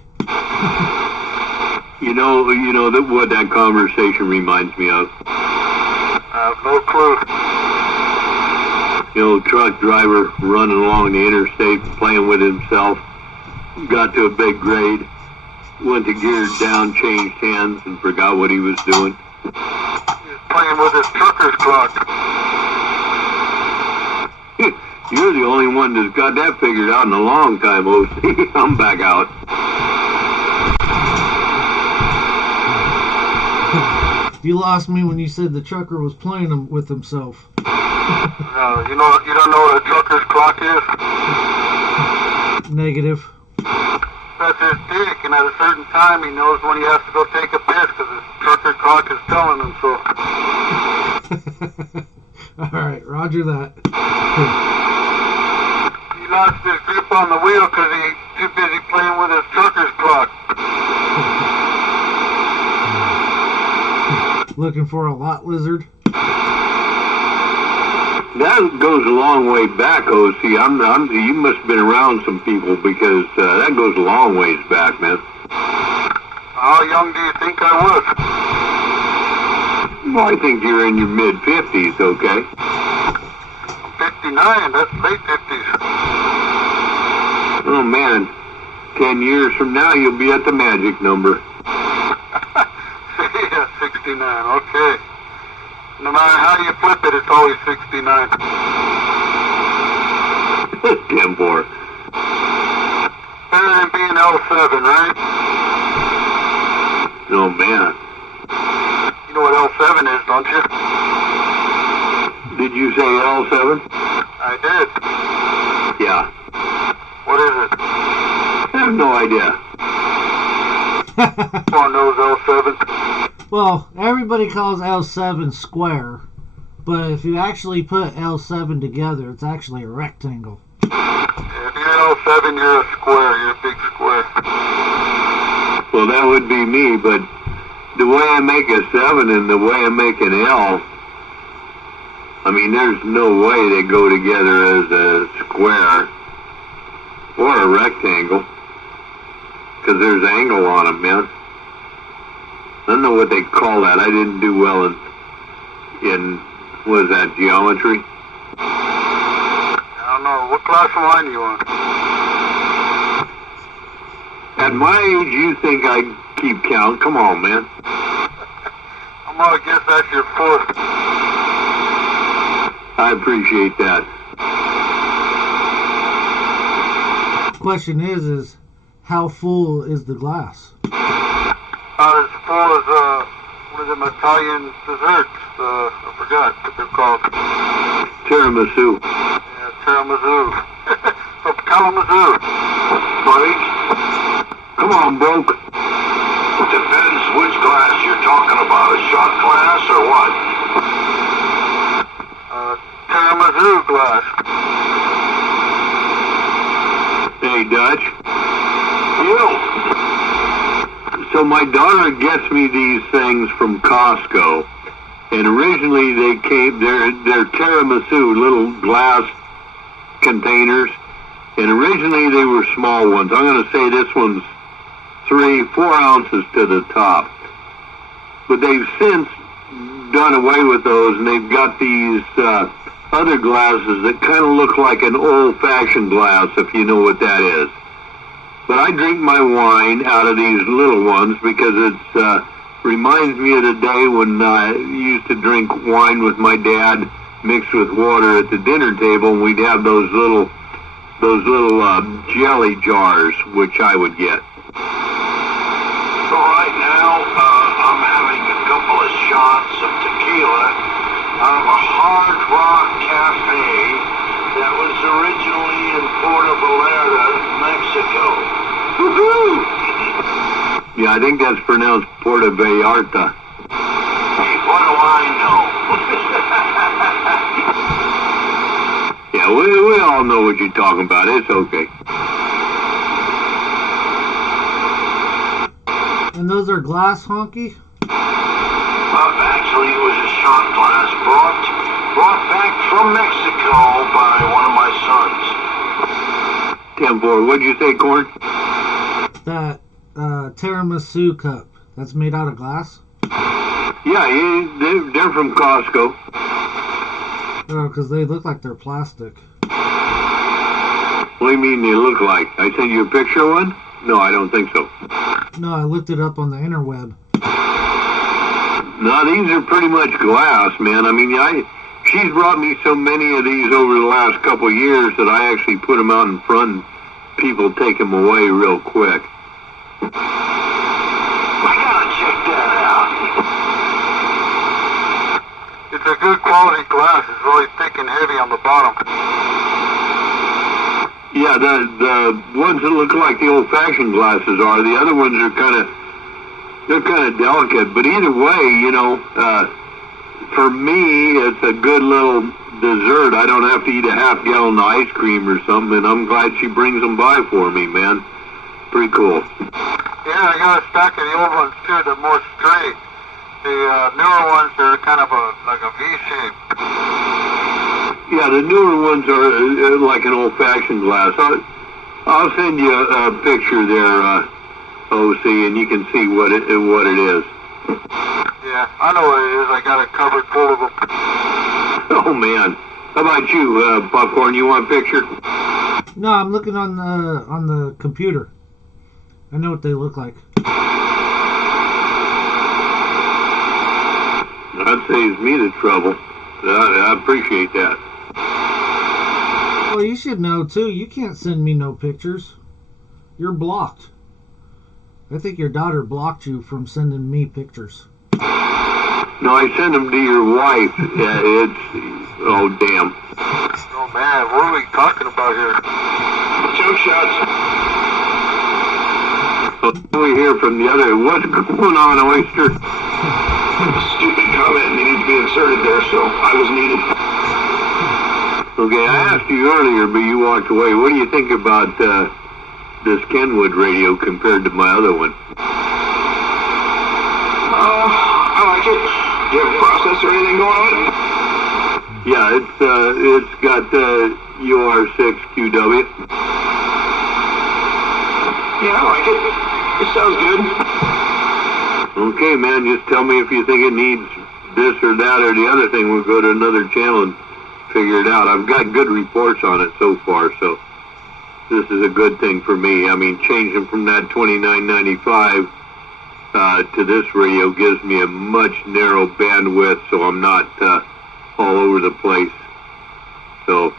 You know that what that conversation reminds me of. I have no clue. Truck driver running along the interstate, playing with himself, got to a big grade, went to gear down, changed hands, and forgot what he was doing. He was playing with his trucker's clock. You're the only one that's got that figured out in a long time, OC. I'm back out. You lost me when you said the trucker was playing with himself. You don't know what a trucker's clock is? Negative. That's his dick, and at a certain time he knows when he has to go take a piss because his trucker clock is telling him so. Alright, roger that. He lost his grip on the wheel because he's too busy playing with his trucker's clock. Looking for a lot lizard? That goes a long way back, OC. You must have been around some people because that goes a long ways back, man. How young do you think I was? Well, I think you're in your mid-50s, okay? 59, that's late 50s. Oh, man. 10 years from now, you'll be at the magic number. Yeah, 69, okay. No matter how you flip it, it's always 69. 10-4. Better than being L7, right? Oh, man. You know what L7 is, don't you? Did you say L7? I did. Yeah. What is it? I have no idea. Everyone knows L7. Well, everybody calls L7 square, but if you actually put L7 together, it's actually a rectangle. If you're L7, you're a square. You're a big square. Well, that would be me, but the way I make a 7 and the way I make an L, I mean, there's no way they go together as a square or a rectangle, because there's angle on them, man. I don't know what they call that. I didn't do well in what is that, geometry? I don't know. What class of line are you on? At my age, you think I keep count? Come on, man. I'm gonna guess that's your fourth. I appreciate that. Question is how full is the glass? Not as full as one of them Italian desserts. I forgot what they're called. Tiramisu. Yeah, tiramisu. From Kalamazoo. Right? Come on, broke. Depends which glass you're talking about. A shot glass or what? Tiramisu glass. Hey, Dutch. You. So my daughter gets me these things from Costco, and originally they came, they're tiramisu, little glass containers, and originally they were small ones. I'm going to say this one's 3-4 ounces to the top. but they've since done away with those, and they've got these other glasses that kind of look like an old-fashioned glass, if you know what that is. But I drink my wine out of these little ones because it reminds me of the day when I used to drink wine with my dad mixed with water at the dinner table, and we'd have those little jelly jars, which I would get. So right now, I'm having a couple of shots of tequila out of a Hard Rock Cafe that was originally in Puerto Vallarta, Mexico. Woohoo! Yeah, I think that's pronounced Puerto Vallarta. Hey, what do I know? Yeah, we all know what you're talking about. It's okay. And those are glass, Honky? Actually, it was a shot glass brought back from Mexico by one of my sons. 10-4. What'd you say, Corn? That tiramisu cup that's made out of glass? Yeah, they're from Costco. Oh, because they look like they're plastic. What do you mean they look like? I sent you a picture of one? No, I don't think so. No, I looked it up on the interweb. No, these are pretty much glass, man. I mean, she's brought me so many of these over the last couple of years that I actually put them out in front and people take them away real quick. I gotta check that out. It's a good quality glass. It's really thick and heavy on the bottom. Yeah, the ones that look like the old-fashioned glasses are. The other ones are kind of delicate. But either way, you know, for me, it's a good little dessert. I don't have to eat a half-gallon of ice cream or something, and I'm glad she brings them by for me, man. Pretty cool. Yeah, I got a stack of the old ones too. They're more straight. The newer ones are kind of like a V shape. Yeah, the newer ones are like an old-fashioned glass. I'll send you a picture there, OC, and you can see what it is. Yeah, I know what it is. I got a cupboard full of them. Oh man, how about you, Popcorn? You want a picture? No, I'm looking on the computer. I know what they look like. That saves me the trouble. I appreciate that. Well, you should know, too. You can't send me no pictures. You're blocked. I think your daughter blocked you from sending me pictures. No, I sent them to your wife. Oh, damn. Oh, man, what are we talking about here? Choke shots. We hear from the other. What's going on, Oyster? Stupid comment needed to be inserted there, so I was needed. Okay, I asked you earlier, but you walked away. What do you think about this Kenwood radio compared to my other one? I like it. Do you have a process or anything going on? Yeah, it's got UR6QW. Yeah, I like it. It sounds good. Okay, man, just tell me if you think it needs this or that or the other thing. We'll go to another channel and figure it out. I've got good reports on it so far, so this is a good thing for me. I mean, changing from that $29.95 to this radio gives me a much narrow bandwidth, so I'm not all over the place. So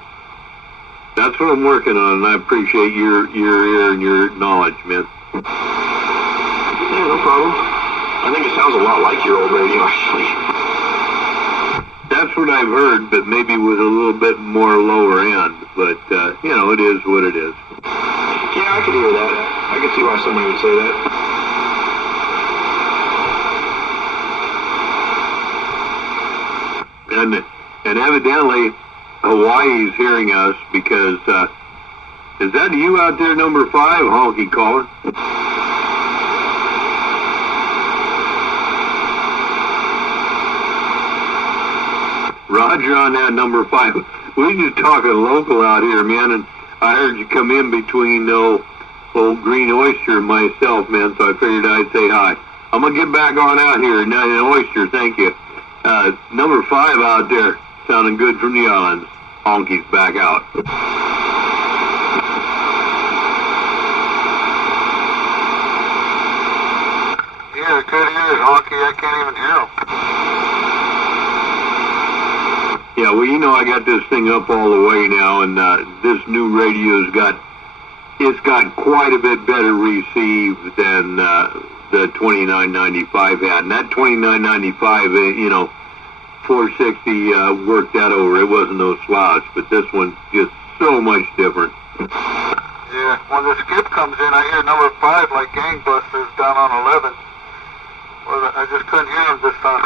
that's what I'm working on, and I appreciate your ear and your knowledge, man. Yeah, no problem. I think it sounds a lot like your old radio, actually. That's what I've heard, but maybe with a little bit more lower end. But, you know, it is what it is. Yeah, I could hear that. I could see why somebody would say that. And evidently, Hawaii's hearing us because, is that you out there, number 5, honky caller? Roger on that, number 5. We're just talking local out here, man, and I heard you come in between old Green Oyster and myself, man, so I figured I'd say hi. I'm going to get back on out here. An oyster, thank you. Number 5 out there, sounding good from the islands. Honky's back out. Yeah, good ears, Honky. I can't even hear him. Yeah, well, you know, I got this thing up all the way now, and this new radio's got quite a bit better received than the 2995 had. And that 2995, you know, 460 worked that over. It wasn't no slouch, but this one's just so much different. Yeah, when the skip comes in, I hear number 5 like gangbusters down on 11. Well, I just couldn't hear him this time.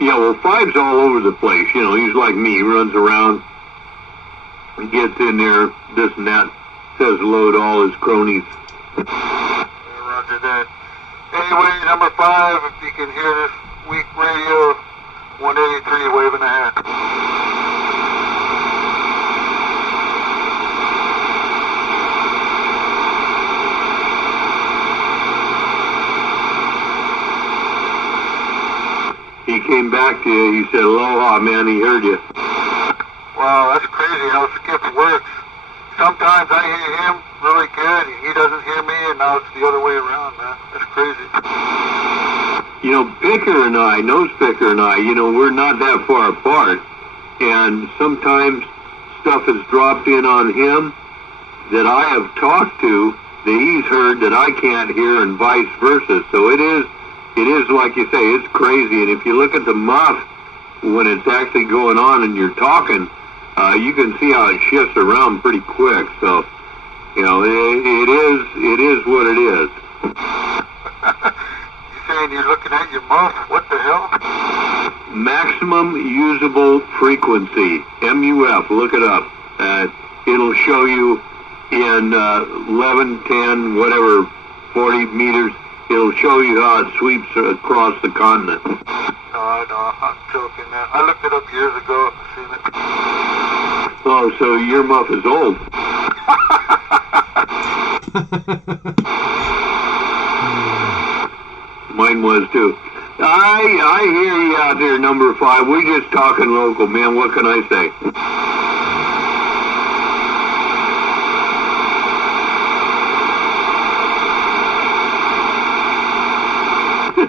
Yeah, well, 5's all over the place. You know, he's like me. He runs around, gets in there, this and that, says hello to all his cronies. Yeah, roger that. Anyway, number 5, if you can hear this weak radio, 183 waving a hat. He came back to you. He said, aloha, man. He heard you. Wow, that's crazy how Skip works. Sometimes I hear him really good, and he doesn't hear me, and now it's the other way around, man. That's crazy. You know, Picker and I, Nose Picker and I, you know, we're not that far apart. And sometimes stuff has dropped in on him that I have talked to that he's heard that I can't hear, and vice versa. So it is like you say, it's crazy. And if you look at the muff when it's actually going on and you're talking, you can see how it shifts around pretty quick. So, you know, it is what it is. You saying you're looking at your muff? What the hell? Maximum usable frequency, MUF. Look it up. It'll show you in 11, 10, whatever, 40 meters. It'll show you how it sweeps across the continent. No, I'm joking, man. I looked it up years ago. I've seen it. Oh, so your muff is old. Mine was too. I hear you out there, number 5. We're just talking local, man. What can I say?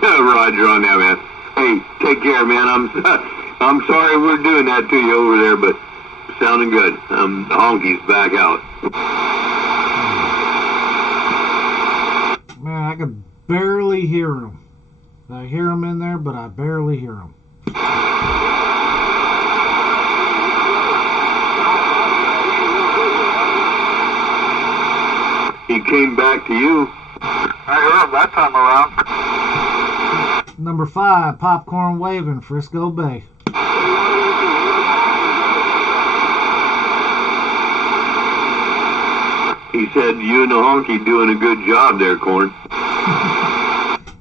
Roger on that, man. Hey, take care, man. I'm sorry we're doing that to you over there, but sounding good. Honky's back out. Man, I could barely hear him. I hear him in there, but I barely hear him. He came back to you. I heard him that time around. Number 5, Popcorn Waving, Frisco Bay. He said you and the Honky doing a good job there, Corn.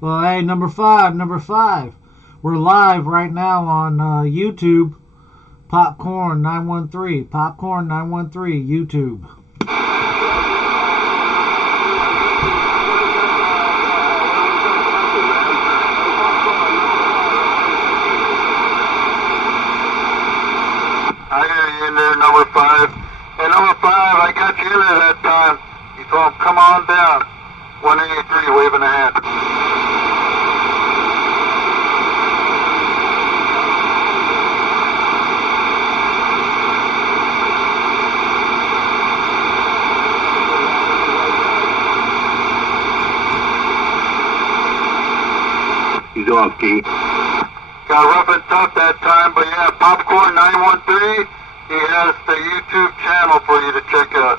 Well, hey, number 5. We're live right now on YouTube. Popcorn 913. Popcorn 913, YouTube. I hear you in there, number 5. Hey, number 5, I got you in there that time. You told him, come on down. 183, waving a hat. He's off, Key. Got rough and tough that time, but yeah, Popcorn 913, he has the YouTube channel for you to check out.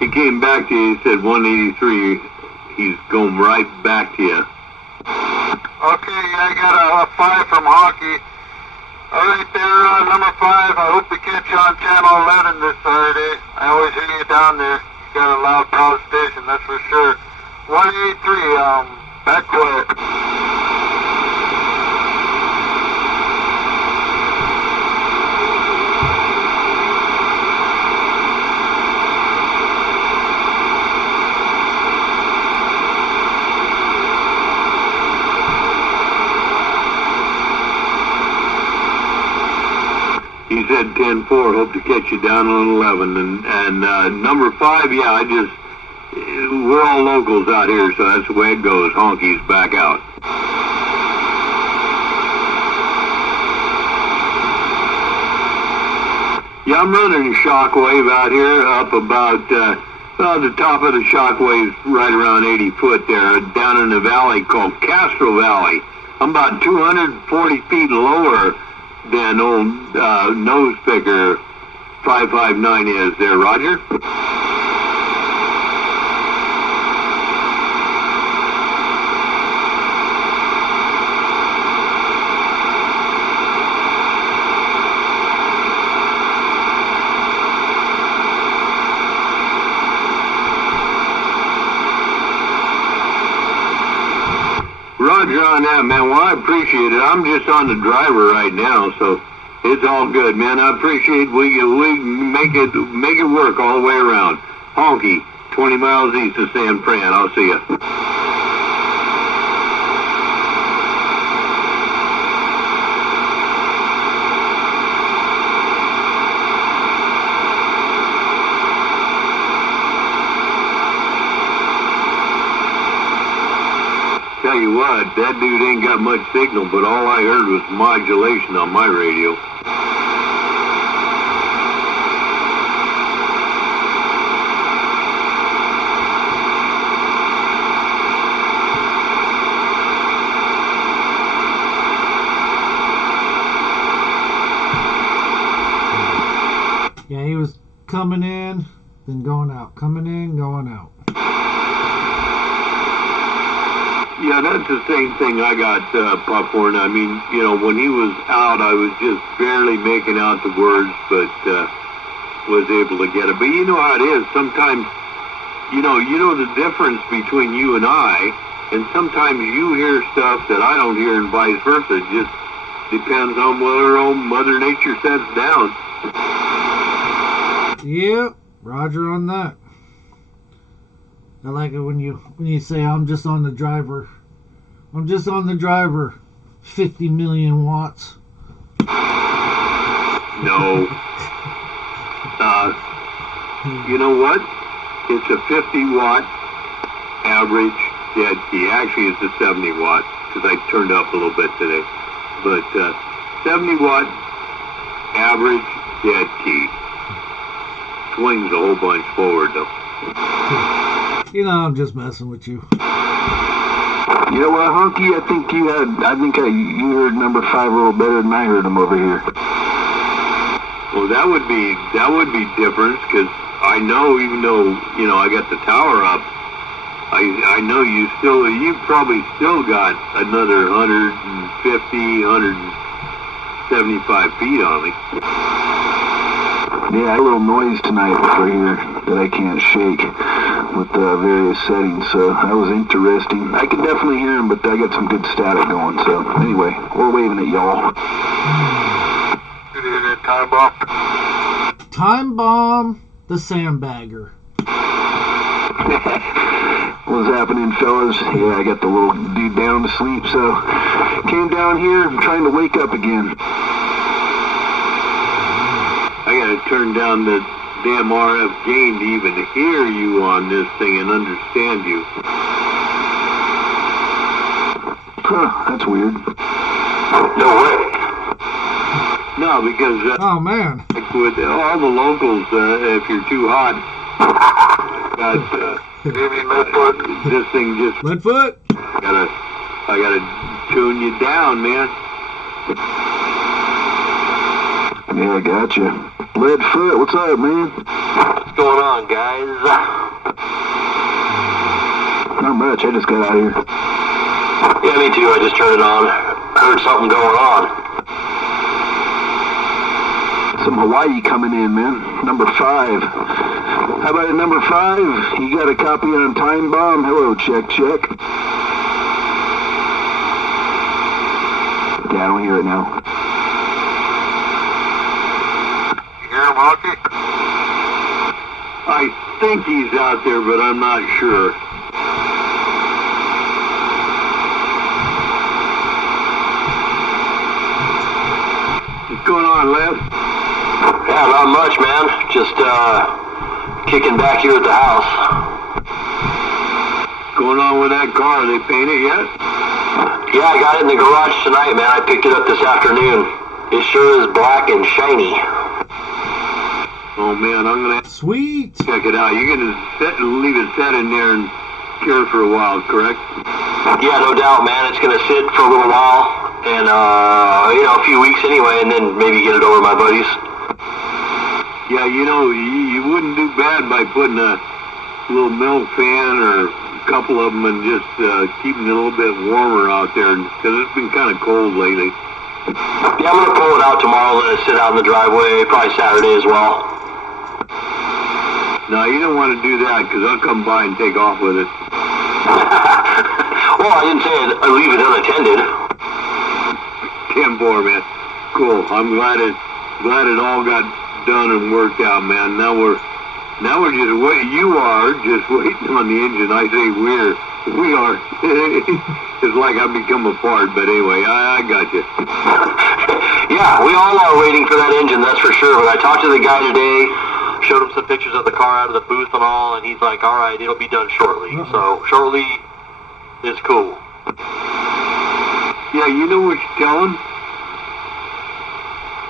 He came back to you. He said 183. He's going right back to you. Okay, I got a 5 from Hockey. All right there, number 5. I hope to catch you on Channel 11 this Saturday. I always hear you down there. You got a loud, proud for sure. 183, back quiet. He said 10-4, hope to catch you down on 11. And number 5, yeah, we're all locals out here, so that's the way it goes. Honky's back out. Yeah, I'm running a shockwave out here up about the top of the shockwave's right around 80 foot there, down in a valley called Castro Valley. I'm about 240 feet lower than old nose picker 559 is there, Roger? Roger on that, man. Well, I appreciate it. I'm just on the driver right now, so it's all good, man. I appreciate we make it work all the way around. Honky, 20 miles east of San Fran. I'll see you. Tell you what, that dude ain't got much signal, but all I heard was modulation on my radio. Yeah, he was coming in, then going out. Coming in, going out. Yeah, that's the same thing I got, Popcorn. I mean, you know, when he was out, I was just barely making out the words, but was able to get it. But you know how it is. Sometimes, you know the difference between you and I, and sometimes you hear stuff that I don't hear and vice versa. It just depends on whether old Mother Nature sets down. Yep, Roger on that. I like it when you say I'm just on the driver. I'm just on the driver. 50 million watts. No. You know what? It's a 50 watt average dead key. Actually, it's a 70 watt because I turned up a little bit today. But 70 watt average dead key. Swings a whole bunch forward though. You know, I'm just messing with you. You know what, Honky? I think you heard number 5 a little better than I heard him over here. Well, that would be different because I know, even though I got the tower up, I know you probably still got another 150, 175 feet on me. Yeah, I had a little noise tonight over here that I can't shake with various settings, so that was interesting. I can definitely hear him, but I got some good static going, so anyway, we're waving at y'all. Time bomb. Time bomb the sandbagger. What's happening, fellas? Yeah, I got the little dude down to sleep, so came down here trying to wake up again. I gotta turn down the damn RF gain to even hear you on this thing and understand you. Huh, that's weird. No way. No, because Oh man. like with all the locals, if you're too hot, this thing just Leadfoot. I gotta tune you down, man. Yeah, I gotcha. Leadfoot, what's up, man? What's going on, guys? Not much, I just got out here. Yeah, me too. I just turned it on. Heard something going on. Some Hawaii coming in, man. Number 5. How about at number 5? You got a copy on Time Bomb? Hello, check. Yeah, I don't hear it now. You hear him, Hockey? I think he's out there, but I'm not sure. What's going on, Les? Yeah, not much, man. Just kicking back here at the house. What's going on with that car? They paint it yet? Yeah, I got it in the garage tonight, man. I picked it up this afternoon. It sure is black and shiny. Oh man, I'm gonna Sweet. check it out. You're gonna leave it set in there and cure for a while, correct? Yeah, no doubt, man. It's gonna sit for a little while, and a few weeks anyway, and then maybe get it over to my buddies. Yeah, you wouldn't do bad by putting a little milk fan or a couple of them and just keeping it a little bit warmer out there, because it's been kind of cold lately. Yeah, I'm gonna pull it out tomorrow, let it sit out in the driveway, probably Saturday as well. No, you don't want to do that, because I'll come by and take off with it. Well, I didn't say I'd leave it unattended. 10-4, man. Cool. I'm glad it all got done and worked out, man. Now we're just waiting. You are just waiting on the engine. I say we are. It's like I've become a part, but anyway, I got you. Yeah, we all are waiting for that engine, that's for sure. But I talked to the guy today, showed him some pictures of the car out of the booth and all, and he's like, all right, it'll be done shortly. So shortly is cool. Yeah, you know what you tell him?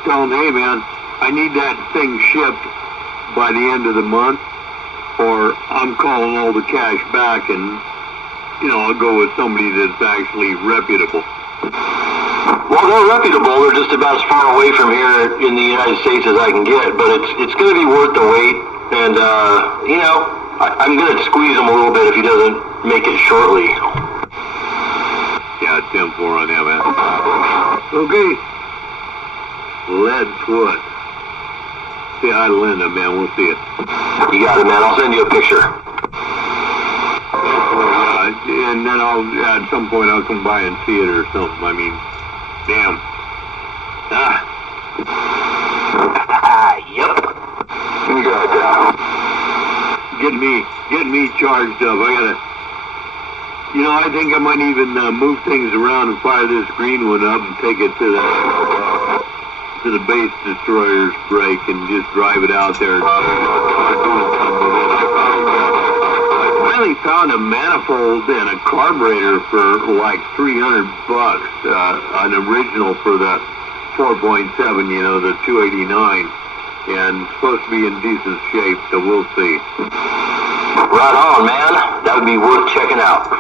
Tell him, hey man, I need that thing shipped by the end of the month, or I'm calling all the cash back, and I'll go with somebody that's actually reputable. Well, they're reputable. They're just about as far away from here in the United States as I can get, but it's going to be worth the wait, and I'm going to squeeze him a little bit if he doesn't make it shortly. Yeah, 10-4 on that, man. Okay. Leadfoot. Say hi to Linda, man. We'll see you. You got it, man. I'll send you a picture. And then at some point, I'll come by and see it or something. I mean, damn. Yep. You got it down. Getting me charged up. I think I might even move things around and fire this green one up and take it to the base destroyer's break and just drive it out there. I finally found a manifold and a carburetor for like $300, an original for the 4.7, the 289, and it's supposed to be in decent shape, so we'll see. Right on, man. That would be worth checking out.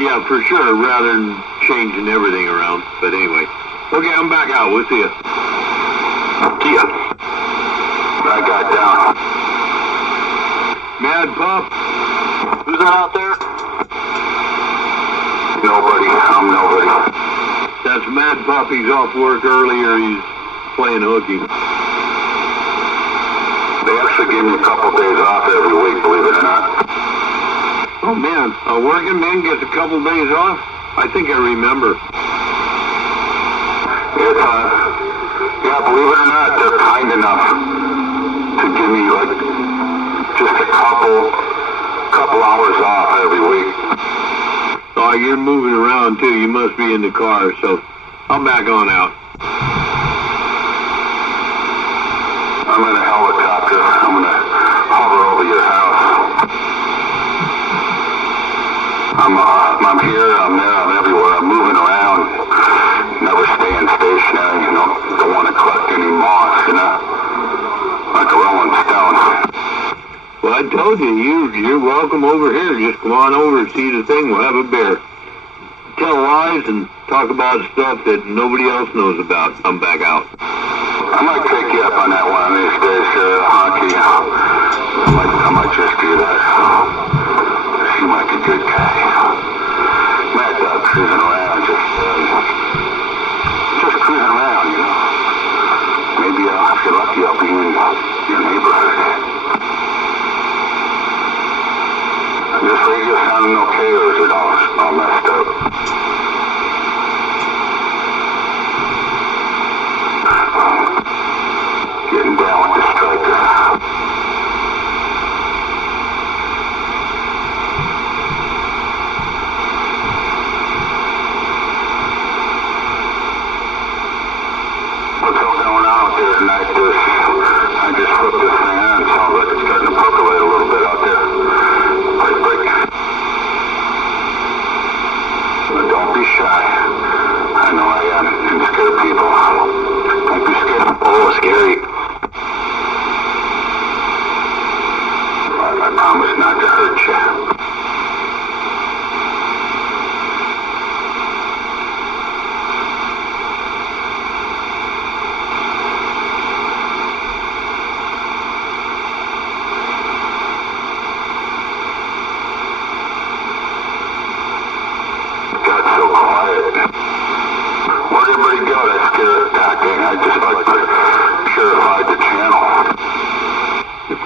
Yeah, for sure, rather than changing everything around. But anyway. Okay, I'm back out. We'll see ya. See ya. I got down. Mad Pup? Who's that out there? Nobody. I'm nobody. That's Mad Pup. He's off work earlier. He's playing hooky. They actually give me a couple days off every week, believe it or not. Oh, man. A working man gets a couple days off? I think I remember. Yeah, believe it or not, they're kind enough to give me just a couple hours off every week. Oh, you're moving around too. You must be in the car, so I'm back on out. I'm in a helicopter. I'm gonna hover over your house. I'm here, I'm there, I'm everywhere. I'm moving around. Never staying stationary, don't want to collect any moss, like a rolling stone. Well, I told you, you're welcome over here. Just come on over, see the thing, we'll have a beer. Tell lies and talk about stuff that nobody else knows about. I'm back out. I might take you up on that one of these days, Hockey. I might just do that. You seem like a good guy. Mad Dog cruising around, just cruising around, Maybe if you're lucky, I'll be in your neighborhood.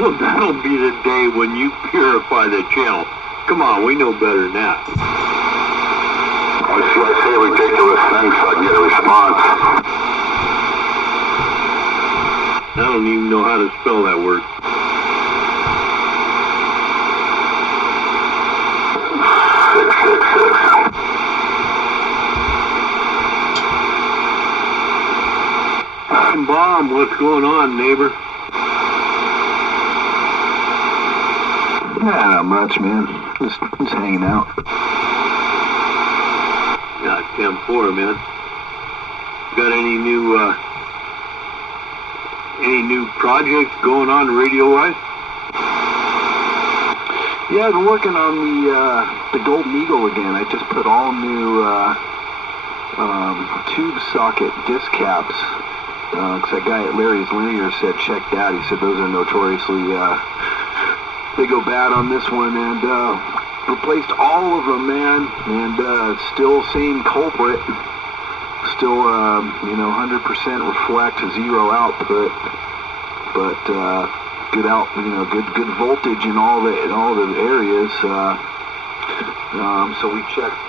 That'll be the day when you purify the channel. Come on, we know better than that. I say ridiculous things so I can get a response. I don't even know how to spell that word. 666. Bomb, what's going on, neighbor? Nah, not much, man. Just hanging out. Yeah, 10-4, man. Got any new projects going on radio-wise? Yeah, I've been working on the Golden Eagle again. I just put all new tube socket disc caps. Because that guy at Larry's Linear said check that. He said those are notoriously they go bad on this one, and replaced all of them, man. And still same culprit. Still 100% reflect, zero output, but good good voltage in all the areas. So we checked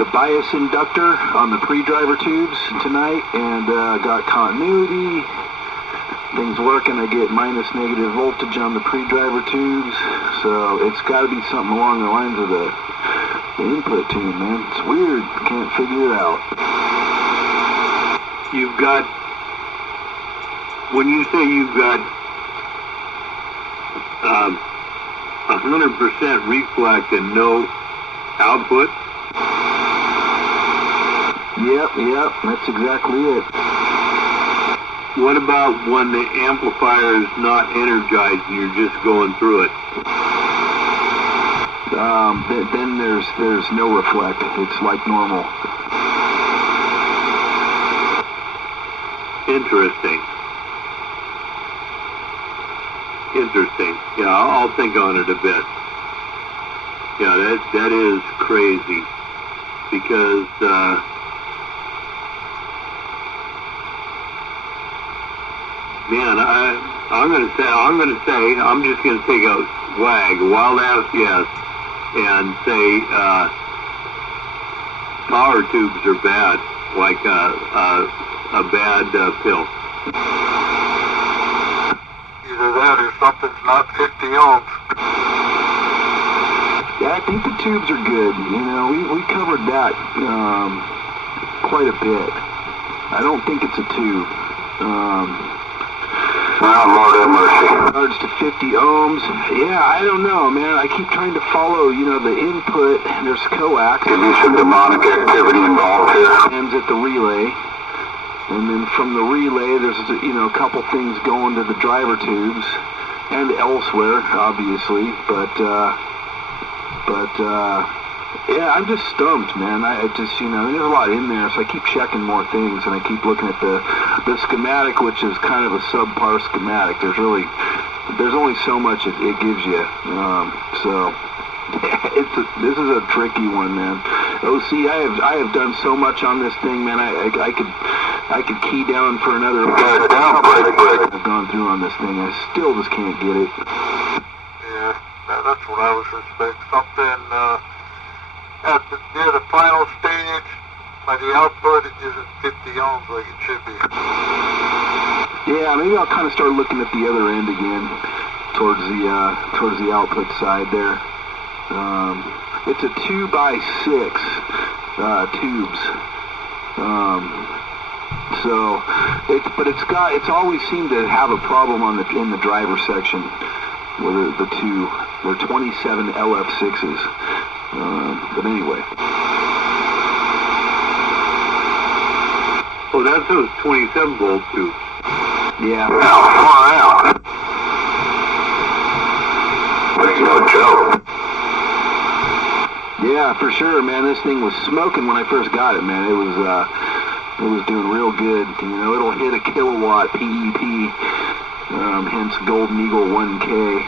the bias inductor on the pre-driver tubes tonight, and got continuity. Things working. I get minus negative voltage on the pre-driver tubes, so it's got to be something along the lines of the input tube, man. It's weird. Can't figure it out. You've got, when you say you've got 100% reflect and no output? Yep, that's exactly it. What about when the amplifier is not energized and you're just going through it? Then there's no reflect. It's like normal. Interesting. Yeah, I'll think on it a bit. Yeah, that is crazy because man, I'm just gonna take a wild ass guess, and say power tubes are bad, like a bad pill. Either that or something's not 50 ohms. Yeah, I think the tubes are good. We covered that quite a bit. I don't think it's a tube. Lord have mercy. Regards to 50 ohms, yeah, I don't know, man. I keep trying to follow, the input. There's coax. Could be some demonic activity involved here. Ends at the relay, and then from the relay, there's a couple things going to the driver tubes and elsewhere, obviously. But yeah, I'm just stumped, man. I just, there's a lot in there, so I keep checking more things, and I keep looking at the schematic, which is kind of a subpar schematic. There's only so much it gives you. So this is a tricky one, man. OC, I have done so much on this thing, man. I could key down for another. I've gone through on this thing. I still just can't get it. Yeah, that's what I was suspecting. Something near the final stage, by the output, it isn't 50 ohms like it should be. Yeah, maybe I'll kind of start looking at the other end again, towards the output side there. It's a 2x6 tubes. So it's always seemed to have a problem in the driver section with they're 27 LF6s. But anyway. Oh, that's those 27 volt tubes. Yeah. Far out. That's no joke. Yeah, for sure, man. This thing was smoking when I first got it, man. It was doing real good. It'll hit a kilowatt PEP, hence Golden Eagle 1K.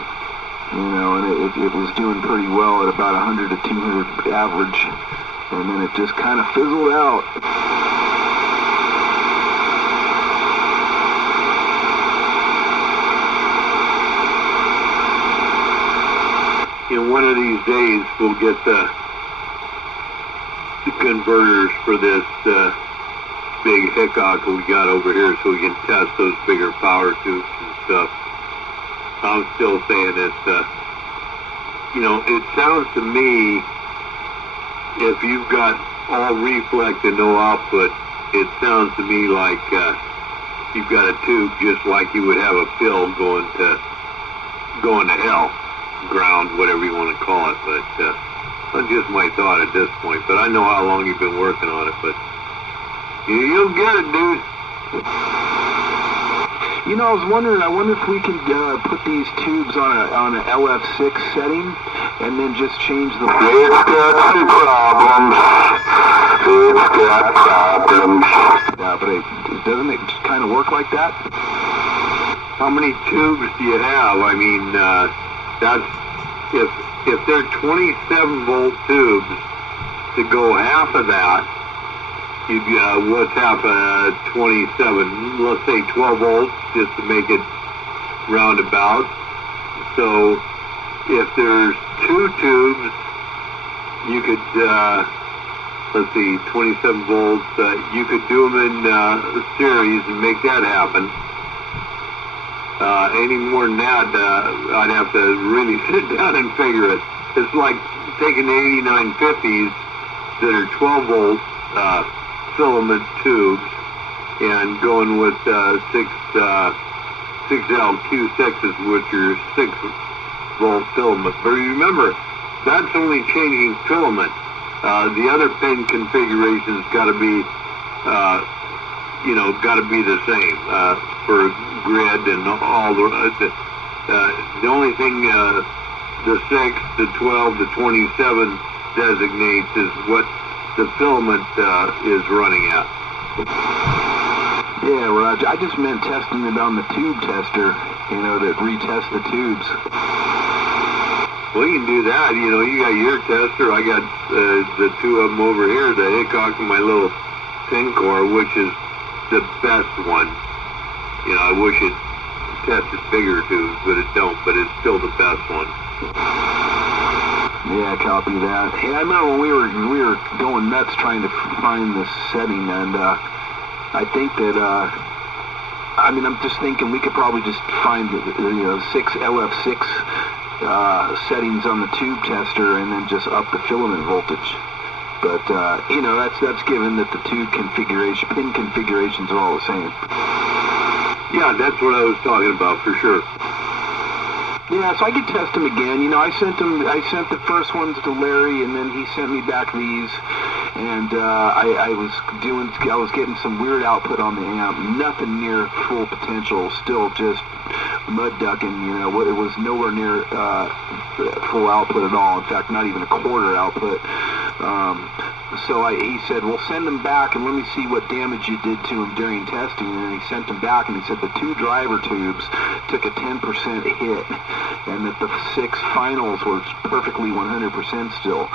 And it was doing pretty well at about 100 to 200 average, and then it just kind of fizzled out. one of these days we'll get the converters for this big Hickok we got over here so we can test those bigger power tubes and stuff. I'm still saying it, it sounds to me, if you've got all reflect and no output, it sounds to me like you've got a tube just like you would have a pill going to hell, ground, whatever you want to call it. But that's just my thought at this point. But I know how long you've been working on it. But you'll get it, dude. I was wondering. I wonder if we can put these tubes on a LF6 setting, and then just change the. It's got some problems. It's got problems. Yeah, but doesn't it just kind of work like that? How many tubes do you have? I mean, that's if they're 27 volt tubes, to go half of that, what's half of 27? Let's say 12 volts, just to make it roundabout. So if there's 2 tubes, you could, let's see, 27 volts, you could do them in series and make that happen. Any more than that, I'd have to really sit down and figure it. It's like taking the 8950s that are 12 volt filament tubes and going with 6L Q6s, which are 6 volt filament. But remember, that's only changing filament. The other pin configuration's got to be, the same for grid and all the only thing the 6, the 12, the 27 designates is what the filament is running at. Yeah, Roger. I just meant testing it on the tube tester, to retest the tubes. Well, you can do that. You got your tester. I got the 2 of them over here, the Hickok and my little Tencor, which is the best one. I wish it tested bigger tubes, but it don't. But it's still the best one. Yeah, copy that. Yeah, I remember when we were going nuts trying to find this setting, and I think that I'm just thinking we could probably just find 6 LF6 settings on the tube tester and then just up the filament voltage. But that's given that the tube configuration, pin configurations are all the same. Yeah, that's what I was talking about for sure. Yeah, so I could test them again. I sent the first ones to Larry, and then he sent me back these, and I was getting some weird output on the amp, nothing near full potential, still just mud ducking. It was nowhere near full output at all. In fact, not even a quarter output. So he said, well, send them back and let me see what damage you did to them during testing. And then he sent them back, and he said the 2 driver tubes took a 10% hit, and that the 6 finals were perfectly 100% still.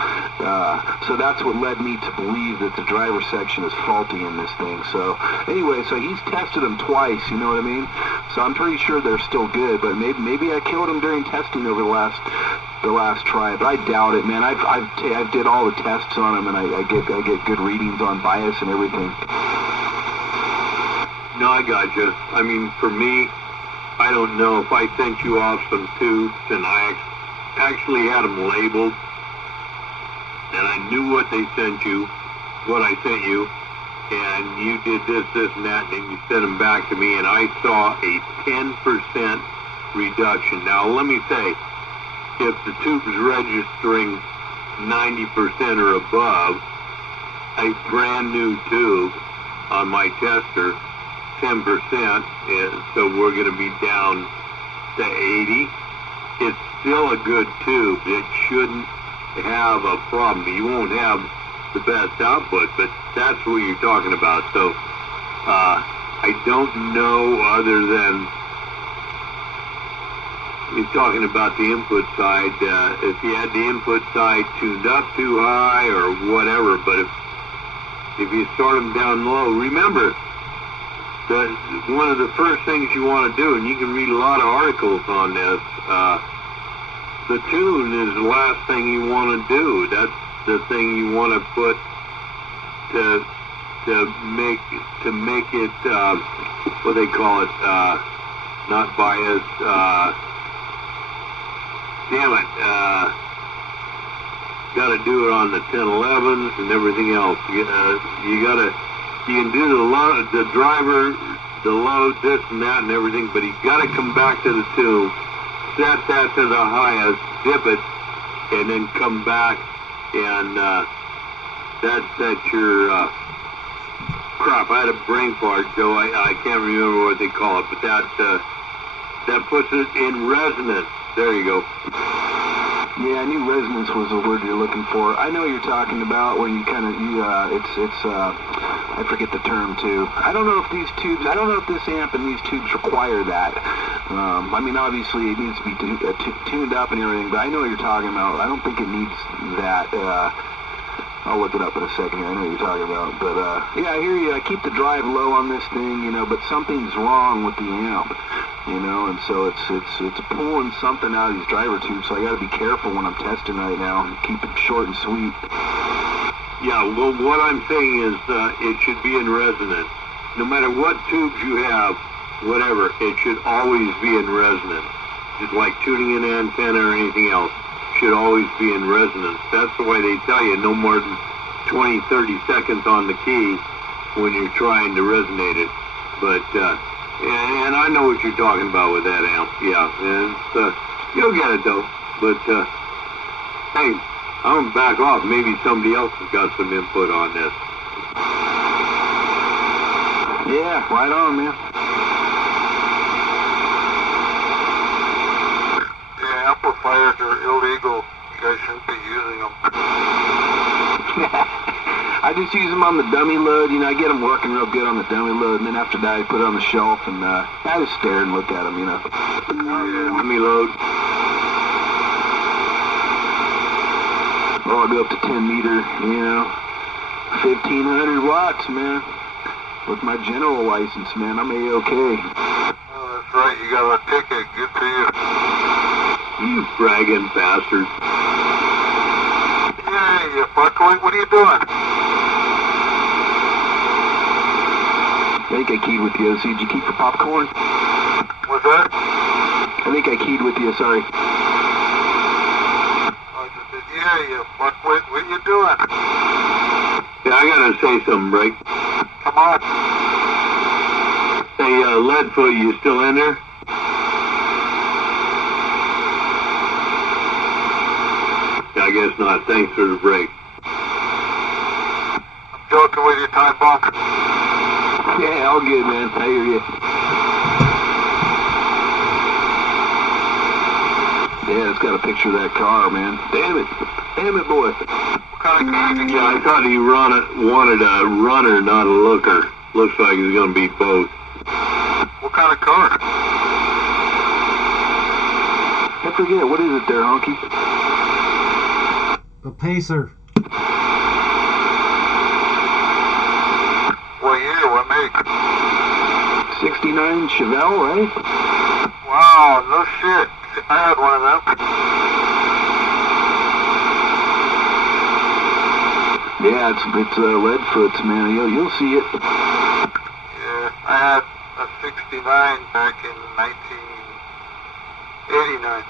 So that's what led me to believe that the driver section is faulty in this thing. So anyway, so he's tested them twice, you know what I mean? So I'm pretty sure they're still good, but maybe I killed them during testing over the last try, but I doubt it, man. I did all the tests on them, and I get good readings on bias and everything. No, I gotcha. I mean, for me, I don't know if I sent you off some tubes and I actually had them labeled, and I knew what they sent you, what I sent you, and you did this, and that, and you sent them back to me, and I saw a 10% reduction. Now, let me say, if the tube's registering 90% or above, a brand new tube on my tester, 10%, and so we're going to be down to 80. It's still a good tube. It shouldn't have a problem. You won't have the best output, but that's what you're talking about. So I don't know, other than you're talking about the input side, if you had the input side tuned up too high or whatever. But if you start them down low, remember that one of the first things you want to do, and you can read a lot of articles on this, the tune is the last thing you want to do. That's the thing you want to put to make it what they call it, not bias. Damn it! Got to do it on the 1011s and everything else. You can do the driver, the load, this and that and everything, but you got to come back to the tune, set that to the highest, dip it, and then come back, and that's your crap. I had a brain fart, Joe. I can't remember what they call it, but that puts it in resonance. There you go. Yeah, I knew resonance was the word you're looking for. I know what you're talking about when you kind of, I forget the term too. I don't know if this amp and these tubes require that. I mean, obviously it needs to be tuned up and everything, but I know what you're talking about. I don't think it needs that. I'll look it up in a second here. I know what you're talking about. But, yeah, I hear you. I keep the drive low on this thing, but something's wrong with the amp, and so it's pulling something out of these driver tubes, so I got to be careful when I'm testing right now and keep it short and sweet. Yeah, well, what I'm saying is it should be in resonance. No matter what tubes you have, whatever, it should always be in resonance. Just like tuning an antenna or anything else. Should always be in resonance. That's the way they tell you, no more than 20, 30 seconds on the key when you're trying to resonate it. But, and I know what you're talking about with that amp. Yeah, and you'll get it though. But, hey, I'm gonna back off. Maybe somebody else has got some input on this. Yeah, right on, man. Amplifiers are illegal. You guys shouldn't be using them. I just use them on the dummy load. I get them working real good on the dummy load, and then after that I put it on the shelf, and I just stare and look at them, Dummy load. Oh, I'll go up to 10 meter, 1,500 watts, man. With my general license, man, I'm A-OK. Oh, that's right. You got a ticket. Good for you. You bragging bastard. Yeah, you fuckwit. What are you doing? I think I keyed with you. OC, did you key for popcorn? What's that? I think I keyed with you, sorry. I just said, yeah, you fuckwit. What are you doing? Yeah, I gotta say something, Break. Come on. Hey, Leadfoot, you still in there? I guess not. Thanks for the break. I'm joking with you, Time Bomb. Yeah, all good, man. I hear you. Yeah, it's got a picture of that car, man. Damn it. Damn it, boy. What kind of car did you Yeah, I thought he wanted a runner, not a looker. Looks like he's going to be both. What kind of car? I forget. What is it there, Honky? A Pacer. What year? What make? 69 Chevelle, right? Wow, no shit. I had one of them. Yeah, it's Leadfoot's, man. You'll see it. Yeah, I had a 69 back in 1989.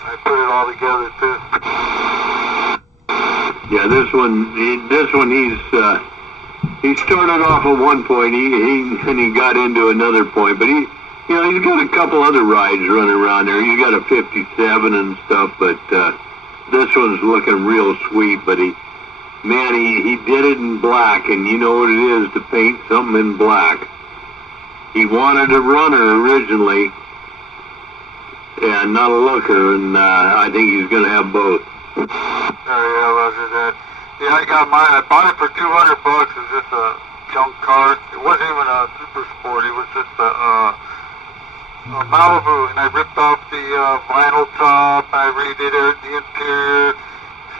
I put it all together too. Yeah, this one, he started off at one point, he got into another point, but he's got a couple other rides running around there. He's got a 57 and stuff, but this one's looking real sweet. But he did it in black, and you know what it is to paint something in black. He wanted a runner originally, and not a looker, and I think he's going to have both. Oh yeah, Roger that. Yeah, I got mine. I bought it for $200. It was just a junk car. It wasn't even a super sport. It was just a Malibu, and I ripped off the vinyl top. I redid the interior.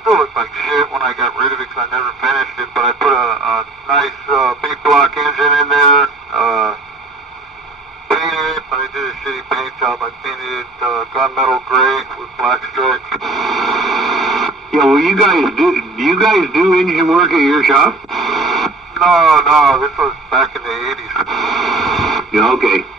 Still looked like shit when I got rid of it because I never finished it. But I put a nice big block engine in there. Painted shop. I painted gunmetal gray with black stripes. Yeah, well, do you guys do engine work at your shop? No, this was back in the 80s. Yeah, okay.